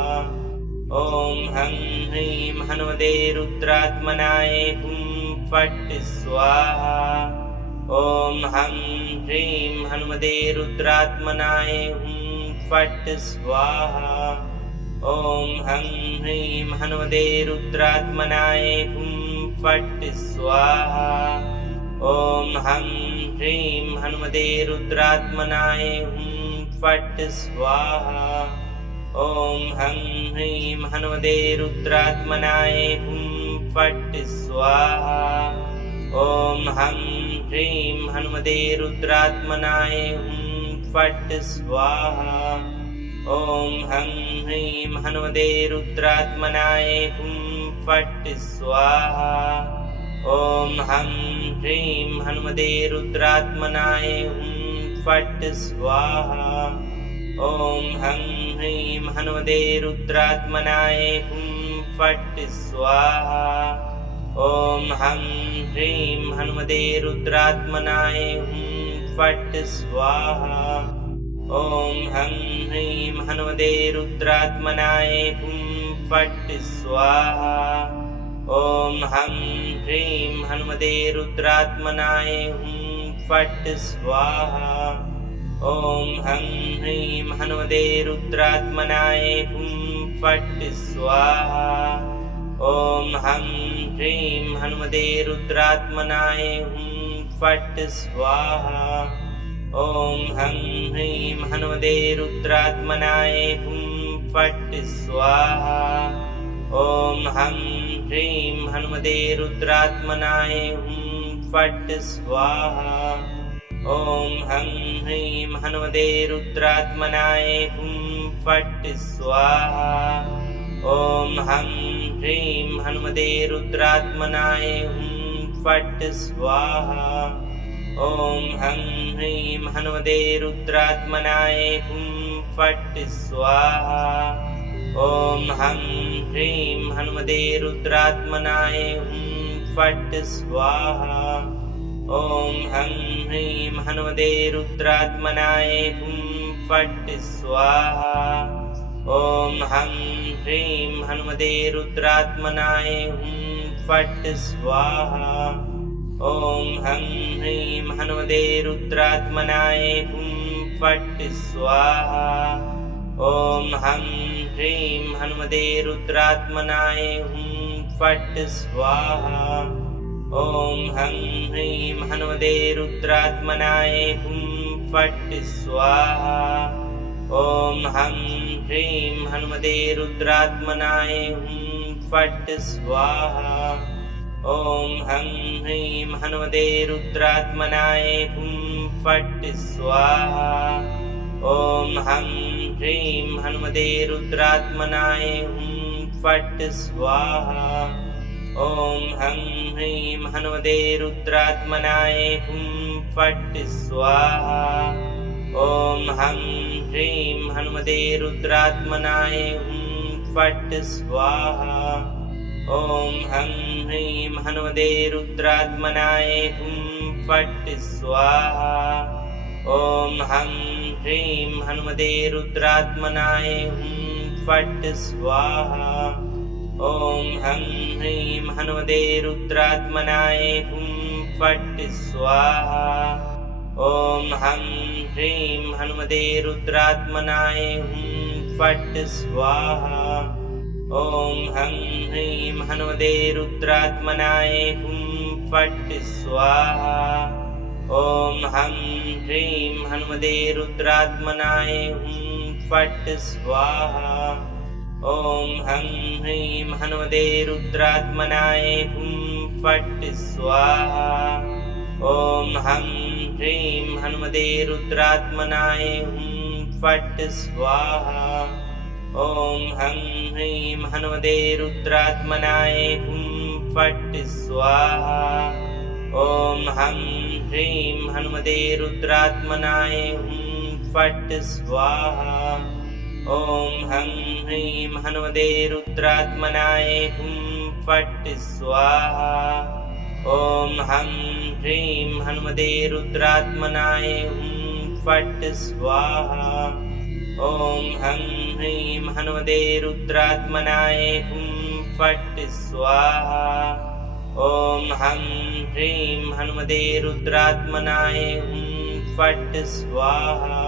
ॐ हं ह्रीं हनुमते रुद्रात्मनाय हुं फट् स्वाहा। ॐ हं ह्रीं हनुमते रुद्रात्मनाय हुं फट् स्वाहा। ॐ हं ह्रीं हनुमते रुद्रात्मनाय हुं फट् स्वाहा। ॐ हं ह्रीं हनुमते रुद्रात्मनाय हुं फट् स्वाहा। ॐ ॐ हं ह्रीं हनुमते रुद्रात्मनाय हुं फट् स्वाहा ॐ हं ह्रीं हनुमते रुद्रात्मनाय हुं फट् स्वाहा ॐ हं ह्रीं हनुमते रुद्रात्मनाय हुं फट् स्वाहा ॐ हं ह्रीं हनुमते रुद्रात्मनाय हुं फट् स्वाहा ॐ हं ह्रीं हनुमते रुद्रात्मनाय हुं फट् स्वाहा ॐ हं ह्रीं हनुमते रुद्रात्मनाय हुं फट् स्वाहा ॐ हं ह्रीं हनुमते रुद्रात्मनाय हुं फट् स्वाहा ॐ हं ह्रीं हनुमते रुद्रात्मनाय हुं फट् स्वाहा ॐ हं ह्रीं हनुमते रुद्रात्मनाय हुं फट् स्वाहा ॐ हं ह्रीं हनुमते रुद्रात्मनाय हुं फट् स्वाहा ॐ हं ह्रीं हनुमते रुद्रात्मनाय हुं फट् स्वाहा ॐ हं ह्रीं हनुमते रुद्रात्मनाय हुं फट् स्वाहा ॐ हं ह्रीं हनुमते रुद्रात्मनाय हुं फट् स्वाहा ॐ हं ह्रीं हनुमते रुद्रात्मनाय हुं फट् स्वाहा ॐ हं ह्रीं हनुमते रुद्रात्मनाय हुं फट् स्वाहा ॐ हं ह्रीं हनुमते रुद्रात्मनाय हुं फट् स्वाहा ॐ हं ह्रीं हनुमते रुद्रात्मनाय हुं फट् स्वाहा ॐ हं ह्रीं हनुमते रुद्रात्मनाय हुं फट् स्वाहा ॐ हं ह्रीं हनुमते रुद्रात्मनाय हुं फट् स्वाहा ॐ हं ह्रीं हनुमते रुद्रात्मनाय हुं फट् स्वाहा ॐ हं ह्रीं हनुमते रुद्रात्मनाय हुं फट् स्वाहा ॐ हं ह्रीं हनुमते रुद्रात्मनाय हुं फट् स्वाहा ॐ हं ह्रीं हनुमते रुद्रात्मनाय हुं फट् स्वाहा ॐ हं ह्रीं हनुमते रुद्रात्मनाय हुं फट् स्वाहा ॐ हं ह्रीं हनुमते रुद्रात्मनाय हुं फट् स्वाहा ॐ हं ह्रीं हनुमते रुद्रात्मनाय हुं फट् स्वाहा ॐ हं ह्रीं हनुमते रुद्रात्मनाय हुं फट् स्वाहा ॐ हं ह्रीं हनुमते रुद्रात्मनाय हुं फट् स्वाहा ॐ हं ह्रीं हनुमते रुद्रात्मनाय हुं फट् स्वाहा ॐ हं ह्रीं हनुमते रुद्रात्मनाय हुं फट् स्वाहा ॐ हं ह्रीं हनुमते रुद्रात्मनाय हुं फट् स्वाहा ॐ हं ह्रीं हनुमते रुद्रात्मनाय हुं फट् स्वाहा ॐ हं ह्रीं हनुमते रुद्रात्मनाय हुं फट् स्वाहा ॐ हं ह्रीं हनुमते रुद्रात्मनाय हुं फट् स्वाहा ॐ हं ह्रीं हनुमते रुद्रात्मनाय हुं फट् स्वाहा ॐ हं ह्रीं हनुमते रुद्रात्मनाय हुं फट् स्वाहा ॐ हं ह्रीं हनुमते रुद्रात्मनाय हुं फट् स्वाहा ॐ हं ह्रीं हनुमते रुद्रात्मनाय हुं फट् स्वाहा ॐ हं ह्रीं हनुमते रुद्रात्मनाय हुं फट् स्वाहा ॐ हं ह्रीं हनुमते रुद्रात्मनाय हुं फट् स्वाहा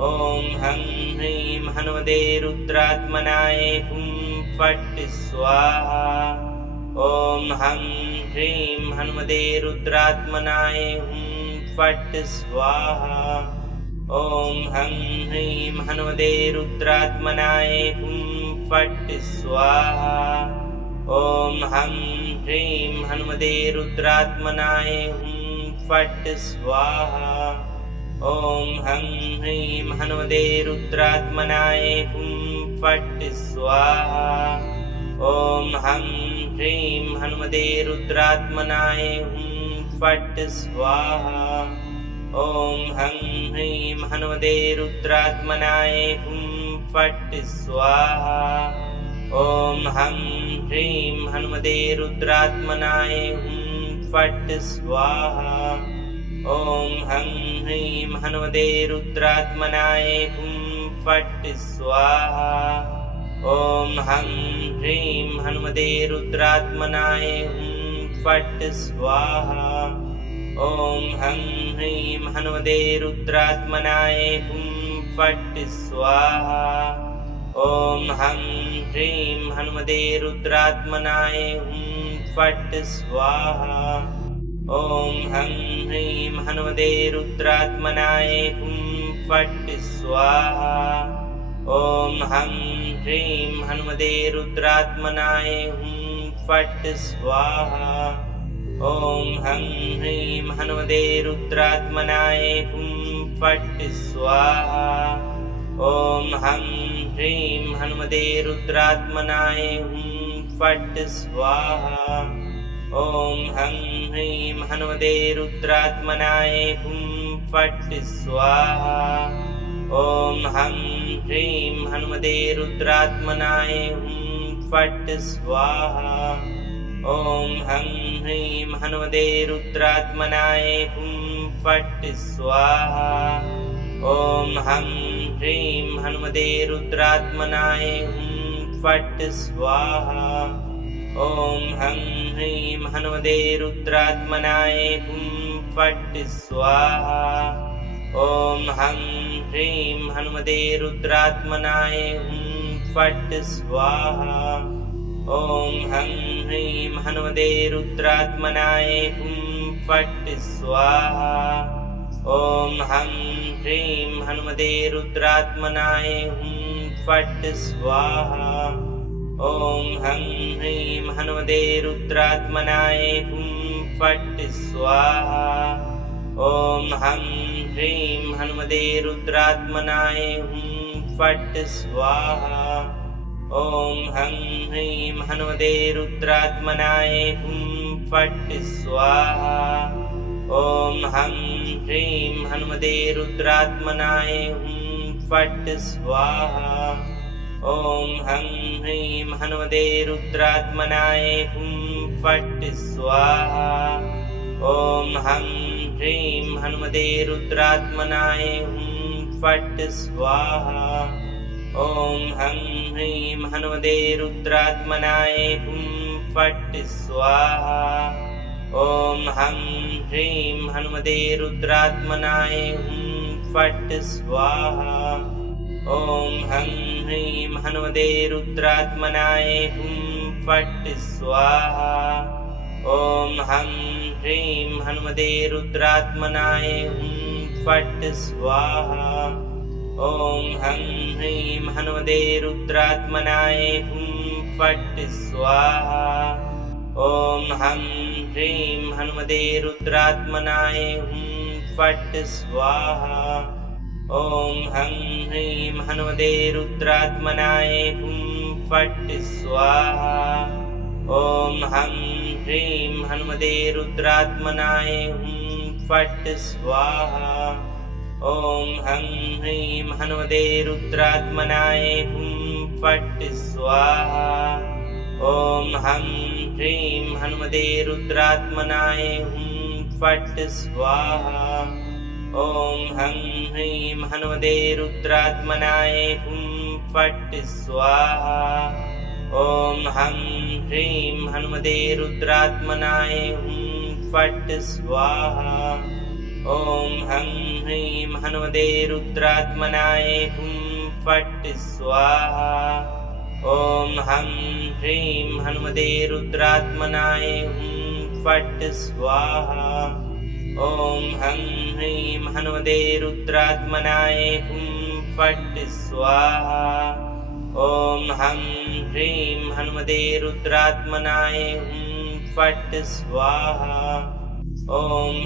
ॐ हं ह्रीं हनुमते रुद्रात्मनाय हुं फट् स्वाहा ॐ हं ह्रीं हनुमते रुद्रात्मनाय हुं फट् स्वाहा ॐ हं ह्रीं हनुमते रुद्रात्मनाय हुं फट् स्वाहा। ॐ हं ह्रीं हनुमते रुद्रात्मनाय हुं फट् स्वाहा। ॐ हं ह्रीं हनुमते रुद्रात्मनाय हुं फट् स्वाहा। ॐ हं ह्रीं हनुमते रुद्रात्मनाय हुं फट् स्वाहा। ॐ हं ह्रीं हनुमते रुद्रात्मनाय हुं फट् स्वाहा। ॐ हं ह्रीं हनुमते रुद्रात्मनाय हुं फट् स्वाहा। ॐ हं ह्रीं हनुमते रुद्रात्मनाय हुं फट् स्वाहा। ॐ हं ह्रीं हनुमते रुद्रात्मनाय हुं फट् स्वाहा। ॐ हं ह्रीं हनुमते रुद्रात्मनाय हुं फट् स्वाहा। ॐ हं ह्रीं हनुमते रुद्रात्मनाय हुं फट् स्वाहा। ॐ हं ह्रीं हनुमते रुद्रात्मनाय हुं फट् स्वाहा। ॐ हं ह्रीं हनुमते रुद्रात्मनाय हुं फट् स्वाहा। ॐ हं ह्रीं हनुमते रुद्रात्मनाय हुं फट् स्वाहा। ॐ हं ह्रीं हनुमते रुद्रात्मनाय हुं फट् स्वाहा। ॐ हं ह्रीं हनुमते रुद्रात्मनाय हुं फट् स्वाहा। ॐ हं ह्रीं हनुमते रुद्रात्मनाय हुं फट् स्वाहा। ॐ हं ह्रीं हनुमते रुद्रात्मनाय हुं फट् स्वाहा। ॐ हं ह्रीं हनुमते रुद्रात्मनाय हुं फट् स्वाहा। ॐ हं ह्रीं हनुमते रुद्रात्मनाय हुं फट् स्वाहा। ॐ हं ह्रीं हनुमते रुद्रात्मनाय हुं फट् स्वाहा। ॐ हं ह्रीं हनुमते रुद्रात्मनाय हुं फट् स्वाहा। ॐ हं ह्रीं हनुमते रुद्रात्मनाय हुं फट् स्वाहा। ॐ हं ह्रीं हनुमते रुद्रात्मनाय हुं फट् स्वाहा। ॐ हं ह्रीं हनुमते रुद्रात्मनाय हुं फट् स्वाहा। ॐ हं ह्रीं हनुमते रुद्रात्मनाय हुं फट् स्वाहा। ॐ हं ह्रीं हनुमते रुद्रात्मनाय हुं फट् स्वाहा। ॐ हं ह्रीं हनुमते रुद्रात्मनाय हुं फट् स्वाहा। ॐ हं ह्रीं हनुमते रुद्रात्मनाय हुं फट् स्वाहा। ॐ हं ह्रीं हनुमते रुद्रात्मनाय हुं फट् स्वाहा। ॐ हं ह्रीं हनुमते रुद्रात्मनाय हुं फट् स्वाहा। ॐ हं ह्रीं हनुमते रुद्रात्मनाय हुं फट् स्वाहा। ॐ हं ह्रीं हनुमते रुद्रात्मनाय हुं फट् स्वाहा। ॐ हं ह्रीं हनुमते रुद्रात्मनाय हुं फट् स्वाहा। ॐ हं ह्रीं हनुमते रुद्रात्मनाय हुं फट् स्वाहा। ॐ हं ह्रीं हनुमते रुद्रात्मनाय हुं फट् स्वाहा। ॐ हं ह्रीं हनुमते रुद्रात्मनाय हुं फट् स्वाहा। ॐ हं ह्रीं हनुमते रुद्रात्मनाय हुं फट् स्वाहा। ॐ हं ह्रीं हनुमते रुद्रात्मनाय हुं फट् स्वाहा। ॐ हं ह्रीं हनुमते रुद्रात्मनाय हुं फट् स्वाहा। ॐ हं ह्रीं हनुमते रुद्रात्मनाय हुं फट् स्वाहा। ॐ हं ह्रीं हनुमते रुद्रात्मनाय हुं फट् स्वाहा। ॐ हं ह्रीं हनुमते रुद्रात्मनाय हुं फट् स्वाहा। ॐ हं ह्रीं हनुमते रुद्रात्मनाय हुं फट् स्वाहा। ॐ हं ह्रीं हनुमते रुद्रात्मनाय हुं फट् स्वाहा। ॐ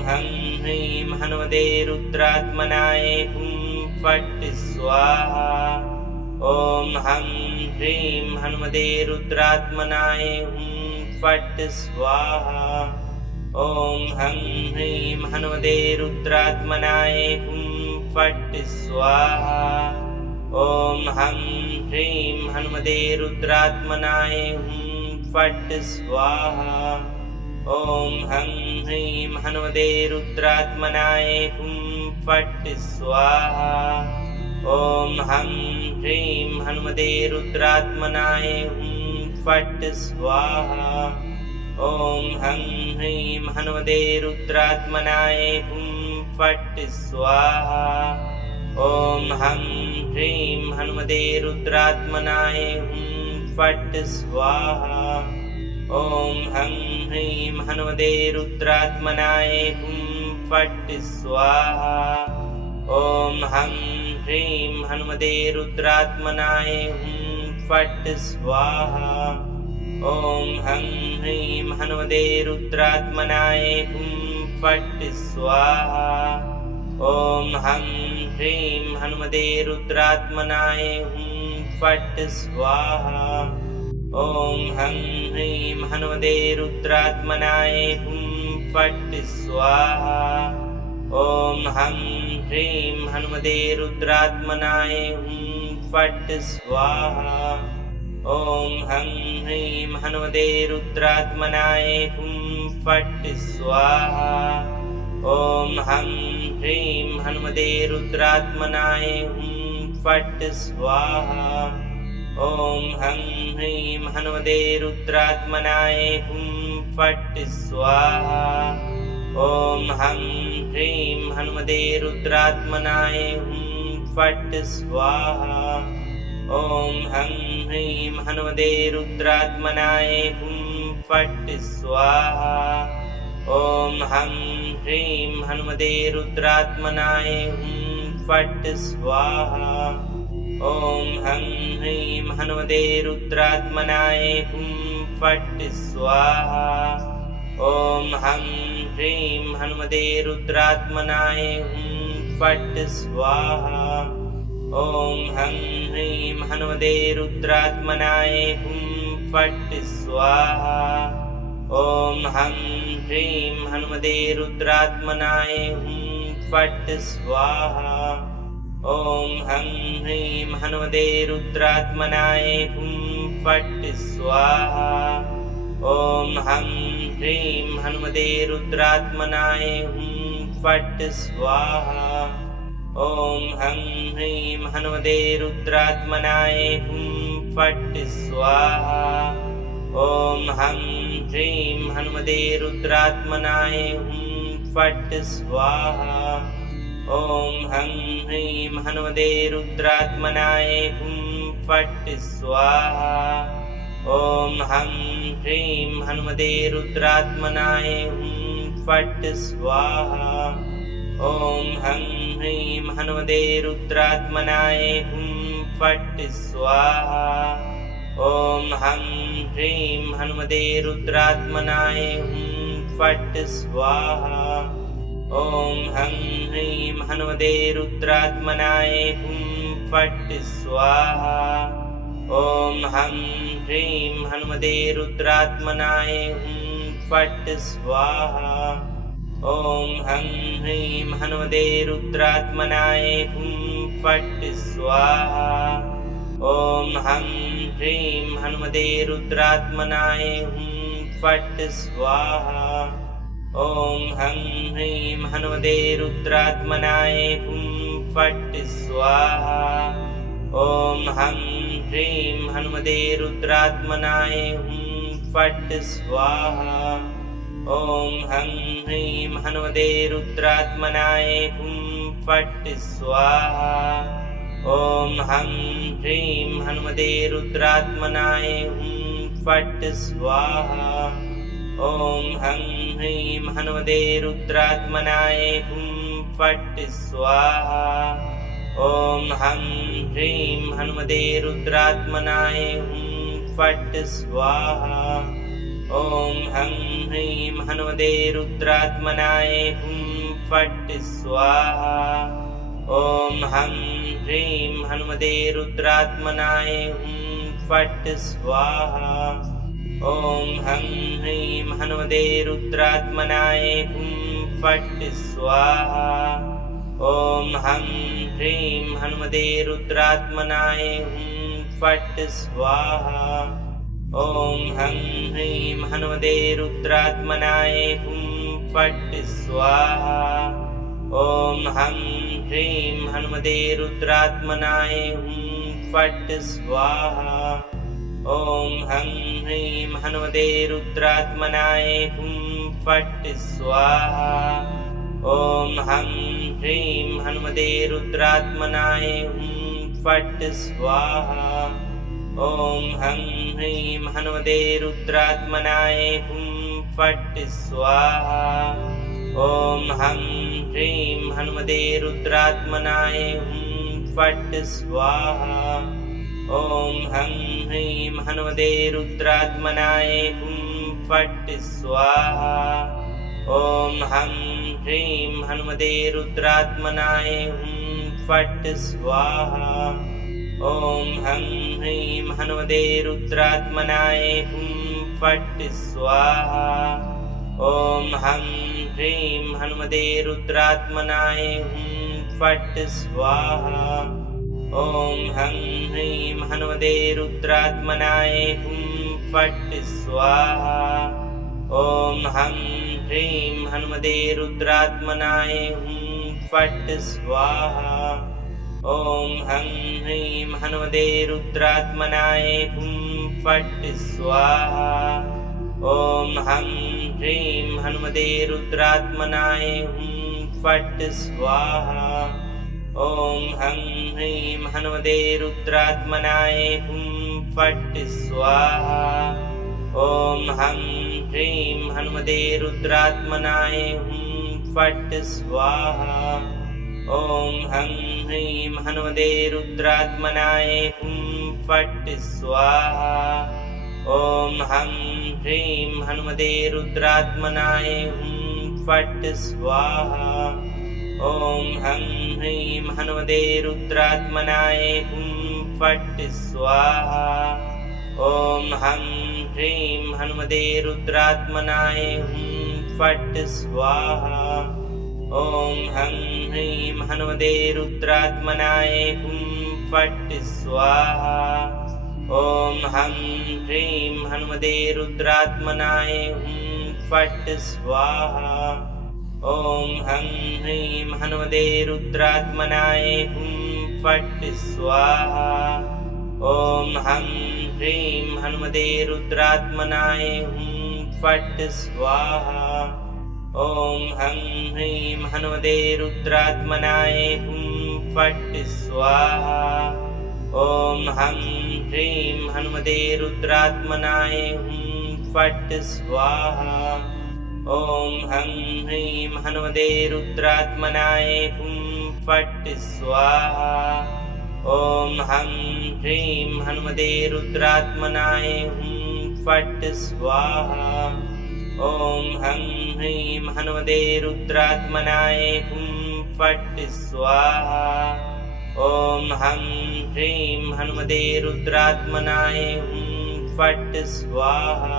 हं ह्रीं हनुमते रुद्रात्मनाय हुं फट् स्वाहा। ॐ हं ह्रीं हनुमते रुद्रात्मनाय हुं फट् स्वाहा। ॐ हं ह्रीं हनुमते रुद्रात्मनाय हुं फट् स्वाहा। ॐ हं ह्रीं हनुमते रुद्रात्मनाय हुं फट् स्वाहा। ॐ हं ह्रीं हनुमते रुद्रात्मनाय हुं फट् स्वाहा। ॐ हं ह्रीं हनुमते रुद्रात्मनाय हुं फट् स्वाहा। ॐ हं ह्रीं हनुमते रुद्रात्मनाय हुं फट् स्वाहा। ॐ हं ह्रीं हनुमते रुद्रात्मनाय हुं फट् स्वाहा। ॐ हं ह्रीं हनुमते रुद्रात्मनाय हुं फट् स्वाहा। ॐ हं ह्रीं हनुमते रुद्रात्मनाय हुं फट् स्वाहा। ॐ हं ह्रीं हनुमते रुद्रात्मनाय हुं फट् स्वाहा। ॐ हं ह्रीं हनुमते रुद्रात्मनाय हुं फट् स्वाहा। ॐ हं ह्रीं हनुमते रुद्रात्मनाय हुं फट् स्वाहा। ॐ हं ह्रीं हनुमते रुद्रात्मनाय हुं फट् स्वाहा। ॐ हं ह्रीं हनुमते रुद्रात्मनाय हुं फट् स्वाहा। ॐ हं ह्रीं हनुमते रुद्रात्मनाय हुं फट् स्वाहा। ॐ हं ह्रीं हनुमते रुद्रात्मनाय हुं फट् स्वाहा। ॐ हं ह्रीं हनुमते रुद्रात्मनाय हुं फट् स्वाहा। ॐ हं ह्रीं हनुमते रुद्रात्मनाय हुं फट् स्वाहा। ॐ हं ह्रीं हनुमते रुद्रात्मनाय हुं फट् स्वाहा। ॐ हं ह्रीं हनुमते रुद्रात्मनाय हुं फट् स्वाहा। ॐ हं ह्रीं हनुमते रुद्रात्मनाय हुं फट् स्वाहा। ॐ हं ह्रीं हनुमते रुद्रात्मनाय हुं फट् स्वाहा। ॐ हं ह्रीं हनुमते रुद्रात्मनाय हुं फट् स्वाहा। ॐ हं ह्रीं हनुमते रुद्रात्मनाय हुं फट् स्वाहा। ॐ हं ह्रीं हनुमते रुद्रात्मनाय हुं फट् स्वाहा। ॐ हं ह्रीं हनुमते रुद्रात्मनाय हुं फट् स्वाहा। ॐ हं ह्रीं हनुमते रुद्रात्मनाय हुं फट् स्वाहा। ॐ हं ह्रीं हनुमते रुद्रात्मनाय हुं फट् स्वाहा। ॐ हं ह्रीं हनुमते रुद्रात्मनाय हुं फट् स्वाहा। ॐ हं ह्रीं हनुमते रुद्रात्मनाय हुं फट् स्वाहा। ॐ हं ह्रीं हनुमते रुद्रात्मनाय हुं फट् स्वाहा। ॐ हं ह्रीं हनुमते रुद्रात्मनाय हुं फट् स्वाहा। ॐ हं ह्रीं हनुमते रुद्रात्मनाय हुं फट् स्वाहा। ॐ हं ह्रीं हनुमते रुद्रात्मनाय हुं फट् स्वाहा। ॐ हं ह्रीं हनुमते रुद्रात्मनाय हुं फट् स्वाहा। ॐ हं ह्रीं हनुमते रुद्रात्मनाय हुं फट् स्वाहा। ॐ हं ह्रीं हनुमते रुद्रात्मनाय हुं फट् स्वाहा। ॐ हं ह्रीं हनुमते रुद्रात्मनाय हुं फट् स्वाहा। ॐ हं ह्रीं हनुमते रुद्रात्मनाय हुं फट् स्वाहा। ॐ हं ह्रीं हनुमते रुद्रात्मनाय हुं फट् स्वाहा। ॐ हं ह्रीं हनुमते रुद्रात्मनाय हुं फट् स्वाहा। ॐ हं ह्रीं हनुमते रुद्रात्मनाय हुं फट् स्वाहा। ॐ हं ह्रीं हनुमते रुद्रात्मनाय हुं फट् स्वाहा। ॐ हं ह्रीं हनुमते रुद्रात्मनाय हुं फट् स्वाहा। ॐ हं ह्रीं हनुमते रुद्रात्मनाय हुं फट् स्वाहा। ॐ हं ह्रीं हनुमते रुद्रात्मनाय हुं फट् स्वाहा। ॐ हं ह्रीं हनुमते रुद्रात्मनाय हुं फट् स्वाहा। ॐ हं ह्रीं हनुमते रुद्रात्मनाय हुं फट् स्वाहा। ॐ हं ह्रीं हनुमते रुद्रात्मनाय हुं फट् स्वाहा। ॐ हं ह्रीं हनुमते रुद्रात्मनाय हुं फट् स्वाहा। ॐ हं ह्रीं हनुमते रुद्रात्मनाय हुं फट् स्वाहा। ॐ हं ह्रीं हनुमते रुद्रात्मनाय हुं फट् स्वाहा। ॐ हं ह्रीं हनुमते रुद्रात्मनाय हुं फट् स्वाहा। ॐ हं ह्रीं हनुमते रुद्रात्मनाय हुं फट् स्वाहा। ॐ हं ह्रीं हनुमते रुद्रात्मनाय हुं फट् स्वाहा। ॐ हं ह्रीं हनुमते रुद्रात्मनाय हुं फट् स्वाहा। ॐ हं ह्रीं हनुमते रुद्रात्मनाय हुं फट् स्वाहा। ॐ हं ह्रीं हनुमते रुद्रात्मनाय हुं फट् स्वाहा। ॐ हं ह्रीं हनुमते रुद्रात्मनाय हुं फट् स्वाहा। ॐ हं ह्रीं हनुमते रुद्रात्मनाय हुं फट् स्वाहा। ॐ हं ह्रीं हनुमते रुद्रात्मनाय हुं फट् स्वाहा। ॐ हं ह्रीं हनुमते रुद्रात्मनाय हुं फट् स्वाहा। ॐ हं ह्रीं हनुमते रुद्रात्मनाय हुं फट् स्वाहा। ॐ हं ह्रीं हनुमते रुद्रात्मनाय हुं फट् स्वाहा। ॐ हं ह्रीं हनुमते रुद्रात्मनाय हुं फट् स्वाहा। ॐ हं ह्रीं हनुमते रुद्रात्मनाय हुं फट् स्वाहा। ॐ हं ह्रीं हनुमते रुद्रात्मनाय हुं फट् स्वाहा। ॐ हं ह्रीं हनुमते रुद्रात्मनाय हुं फट् स्वाहा। ॐ हं ह्रीं हनुमते रुद्रात्मनाय हुं फट् स्वाहा। ॐ हं ह्रीं हनुमते रुद्रात्मनाय हुं फट् स्वाहा। ॐ हं ह्रीं हनुमते रुद्रात्मनाय हुं फट् स्वाहा। ॐ हं ह्रीं हनुमते रुद्रात्मनाय हुं फट् स्वाहा। ॐ हं ह्रीं हनुमते रुद्रात्मनाय हुं फट् स्वाहा। ॐ हं ह्रीं हनुमते रुद्रात्मनाय हुं फट् स्वाहा। ॐ हं ह्रीं हनुमते रुद्रात्मनाय हुं फट् स्वाहा।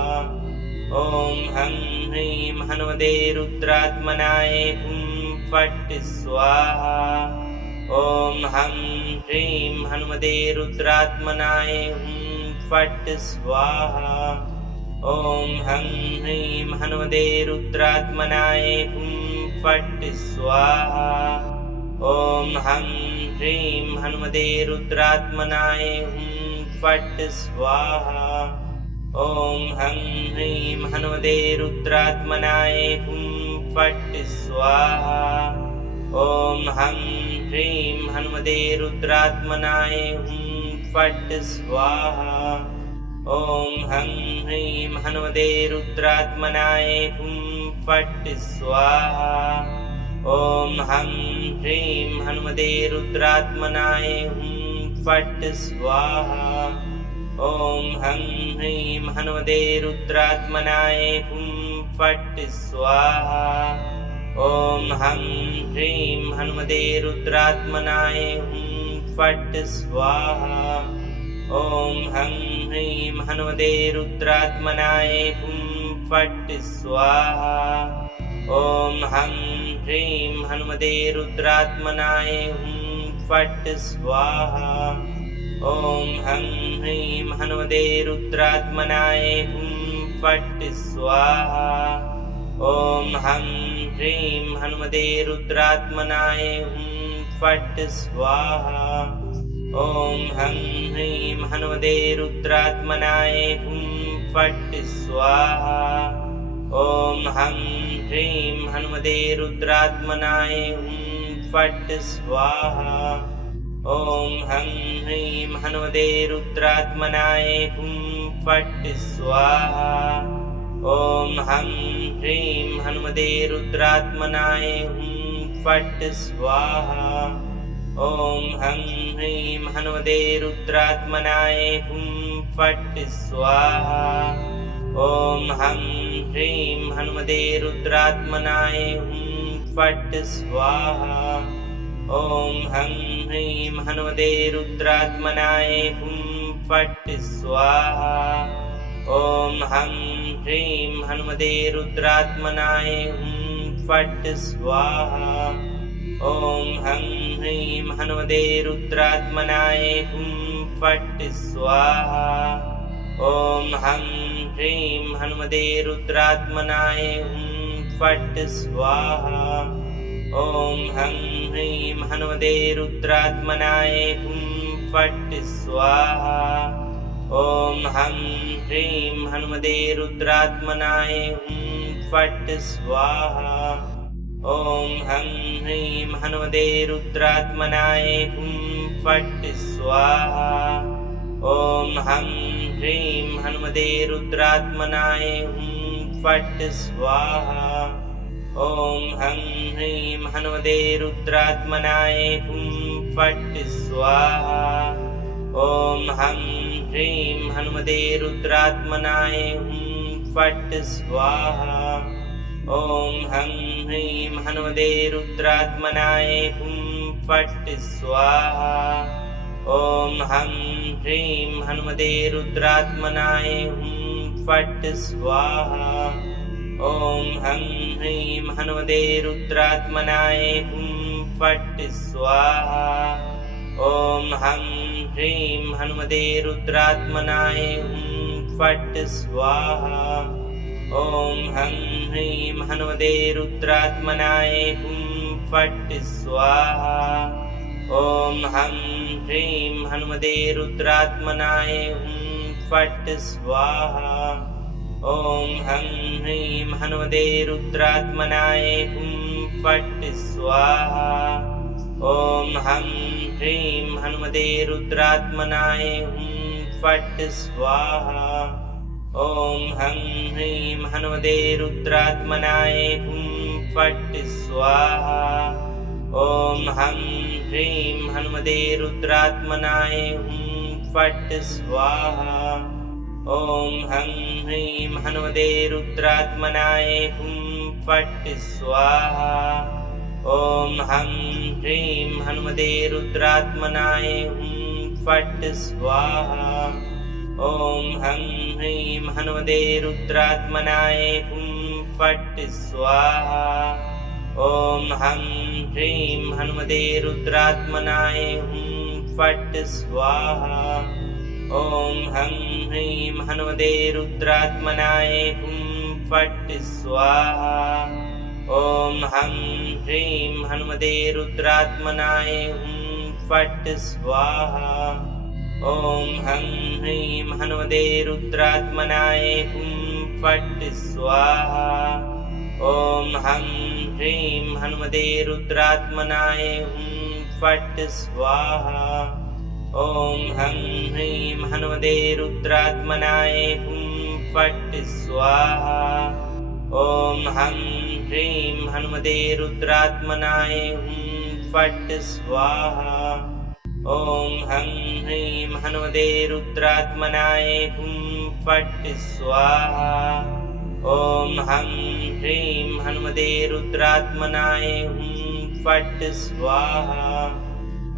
ॐ हं ह्रीं हनुमते रुद्रात्मनाय हुं फट् स्वाहा। ॐ हं ह्रीं हनुमते रुद्रात्मनाय हुं फट् स्वाहा। ॐ हं ह्रीं हनुमते रुद्रात्मनाय हुं फट् स्वाहा। ॐ हं ह्रीं हनुमते रुद्रात्मनाय हुं फट् स्वाहा। ॐ हं ह्रीं हनुमते रुद्रात्मनाय हुं फट् स्वाहा। ॐ हं ह्रीं हनुमते रुद्रात्मनाय हुं फट् स्वाहा। ॐ हं ह्रीं हनुमते रुद्रात्मनाय हुं फट् स्वाहा ॐ हं ह्रीं हनुमते रुद्रात्मनाय हुं फट् स्वाहा ॐ हं ह्रीं हनुमते रुद्रात्मनाय हुं फट् स्वाहा ॐ हं ह्रीं हनुमते रुद्रात्मनाय हुं फट् स्वाहा ॐ हं ह्रीं हनुमते रुद्रात्मनाय हुं फट् स्वाहा ॐ हं ह्रीं हनुमते रुद्रात्मनाय हुं फट् स्वाहा ॐ हं ह्रीं हनुमते रुद्रात्मनाय हुं फट् स्वाहा ॐ हं ह्रीं हनुमते रुद्रात्मनाय हुं फट् स्वाहा ॐ हं ह्रीं हनुमते रुद्रात्मनाय हुं फट् स्वाहा ॐ हं ह्रीं हनुमते रुद्रात्मनाय हुं फट् स्वाहा ॐ हं ह्रीं हनुमते रुद्रात्मनाय हुं फट् स्वाहा ॐ हं ह्रीं हनुमते रुद्रात्मनाय हुं फट् स्वाहा ॐ हं ह्रीं हनुमते रुद्रात्मनाय हुं फट् स्वाहा ॐ हं ह्रीं हनुमते रुद्रात्मनाय हुं फट् स्वाहा ॐ हं ह्रीं हनुमते रुद्रात्मनाय हुं फट् स्वाहा ॐ हं ह्रीं हनुमते रुद्रात्मनाय हुं फट् स्वाहा ॐ हं ह्रीं हनुमते रुद्रात्मनाय हुं फट् स्वाहा ॐ हं ह्रीं हनुमते रुद्रात्मनाय हुं फट् स्वाहा ॐ हं ह्रीं हनुमते रुद्रात्मनाय हुं फट् स्वाहा ॐ हं ह्रीं हनुमते रुद्रात्मनाय हुं फट् स्वाहा ॐ हं ह्रीं हनुमते रुद्रात्मनाय हुं फट् स्वाहा ॐ हं ह्रीं हनुमते रुद्रात्मनाय हुं फट् स्वाहा ॐ हं ह्रीं हनुमते रुद्रात्मनाय हुं फट् स्वाहा ॐ हं ह्रीं हनुमते रुद्रात्मनाय हुं फट् स्वाहा ॐ हं ह्रीं हनुमते रुद्रात्मनाय हुं फट् स्वाहा ॐ हं ह्रीं हनुमते रुद्रात्मनाय हुं फट् स्वाहा ॐ हं ह्रीं हनुमते रुद्रात्मनाय हुं फट् स्वाहा ॐ हं ह्रीं हनुमते रुद्रात्मनाय हुं फट् स्वाहा ॐ हं ह्रीं हनुमते रुद्रात्मनाय हुं फट् स्वाहा ॐ हं ह्रीं हनुमते रुद्रात्मनाय हुं फट् स्वाहा ॐ हं ह्रीं हनुमते रुद्रात्मनाय हुं फट् स्वाहा ॐ हं ह्रीं हनुमते रुद्रात्मनाय हुं फट् स्वाहा ॐ हं ह्रीं हनुमते रुद्रात्मनाय हुं फट् स्वाहा ॐ हं ह्रीं हनुमते रुद्रात्मनाय हुं फट् स्वाहा ॐ हं ह्रीं हनुमते रुद्रात्मनाय हुं फट् स्वाहा ॐ हं ह्रीं हनुमते रुद्रात्मनाय हुं फट् स्वाहा ॐ हं ह्रीं हनुमते रुद्रात्मनाय हुं फट् स्वाहा ॐ हं ह्रीं हनुमते रुद्रात्मनाय हुं फट् स्वाहा ॐ हं ह्रीं हनुमते रुद्रात्मनाय हुं फट् स्वाहा ॐ हं ह्रीं हनुमते रुद्रात्मनाय हुं फट् स्वाहा ॐ हं ह्रीं हनुमते रुद्रात्मनाय हुं फट् स्वाहा ॐ हं ह्रीं हनुमते रुद्रात्मनाय हुं फट् स्वाहा ॐ हं ह्रीं हनुमते रुद्रात्मनाय हुं फट् स्वाहा ॐ हं ह्रीं हनुमते रुद्रात्मनाय हुं फट् स्वाहा ॐ हं ह्रीं हनुमते रुद्रात्मनाय हुं फट् स्वाहा ॐ हं ह्रीं हनुमते रुद्रात्मनाय हुं फट् स्वाहा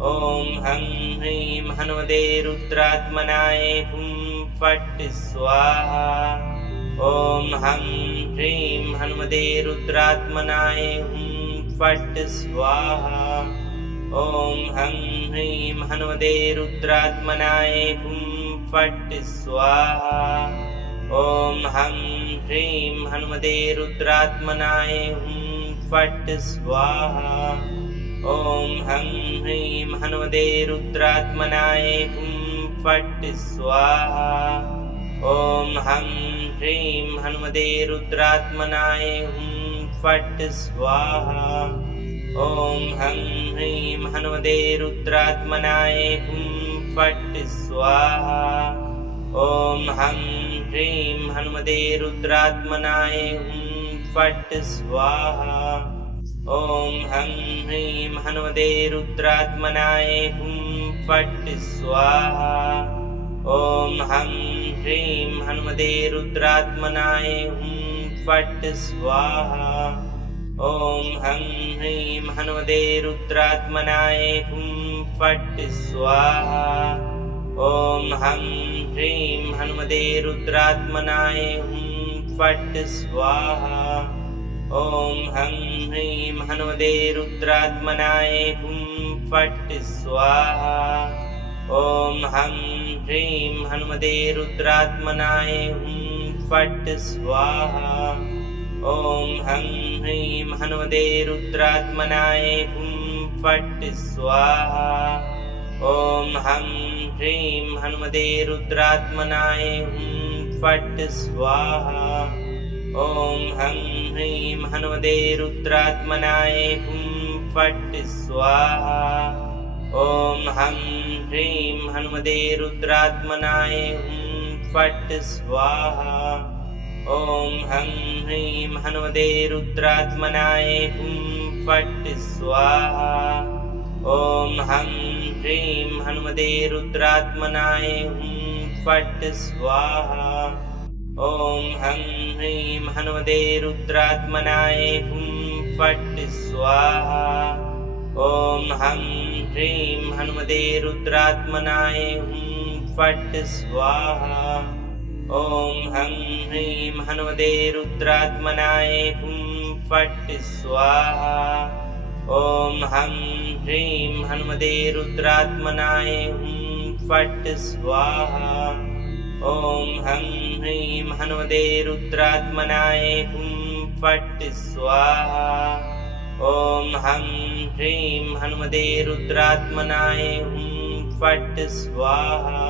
ॐ हं ह्रीं हनुमते रुद्रात्मनाय हुं फट् स्वाहा ॐ हं ह्रीं हनुमते रुद्रात्मनाय हुं फट् स्वाहा ॐ हं ह्रीं हनुमते रुद्रात्मनाय हुं फट् स्वाहा ॐ हं ह्रीं हनुमते रुद्रात्मनाय हुं फट् स्वाहा ॐ हं ह्रीं हनुमते रुद्रात्मनाय हुं फट् स्वाहा ॐ हं ह्रीं हनुमते रुद्रात्मनाय हुं फट् स्वाहा ॐ हं ह्रीं हनुमते रुद्रात्मनाय हुं फट् स्वाहा ॐ हं ह्रीं हनुमते रुद्रात्मनाय हुं फट् स्वाहा ॐ हं ह्रीं हनुमते रुद्रात्मनाय हुं फट् स्वाहा ॐ हं ह्रीं हनुमते रुद्रात्मनाय हुं फट् स्वाहा ॐ हं ह्रीं हनुमते रुद्रात्मनाय हुं फट् स्वाहा ॐ हं ह्रीं हनुमते रुद्रात्मनाय हुं फट् स्वाहा ॐ हं ह्रीं हनुमते रुद्रात्मनाय हुं फट् स्वाहा ॐ हं ह्रीं हनुमते रुद्रात्मनाय हुं फट् स्वाहा ॐ हं ह्रीं हनुमते रुद्रात्मनाय हुं फट् स्वाहा ॐ हं ह्रीं हनुमते रुद्रात्मनाय हुं फट् स्वाहा ॐ हं ह्रीं हनुमते रुद्रात्मनाय हुं फट् स्वाहा ॐ हं ह्रीं हनुमते रुद्रात्मनाय हुं फट् स्वाहा ॐ हं ह्रीं हनुमते रुद्रात्मनाय हुं फट् स्वाहा ॐ हं ह्रीं हनुमते रुद्रात्मनाय हुं फट् स्वाहा ॐ हं ह्रीं हनुमते रुद्रात्मनाय हुं फट् स्वाहा ॐ हं ह्रीं हनुमते रुद्रात्मनाय हुं फट् स्वाहा ॐ हं ह्रीं हनुमते रुद्रात्मनाय हुं फट् स्वाहा ॐ हं ह्रीं हनुमते रुद्रात्मनाय हुं फट् स्वाहा ॐ हं ह्रीं हनुमते रुद्रात्मनाय हुं फट् स्वाहा ॐ हं ह्रीं हनुमते रुद्रात्मनाय हुं फट् स्वाहा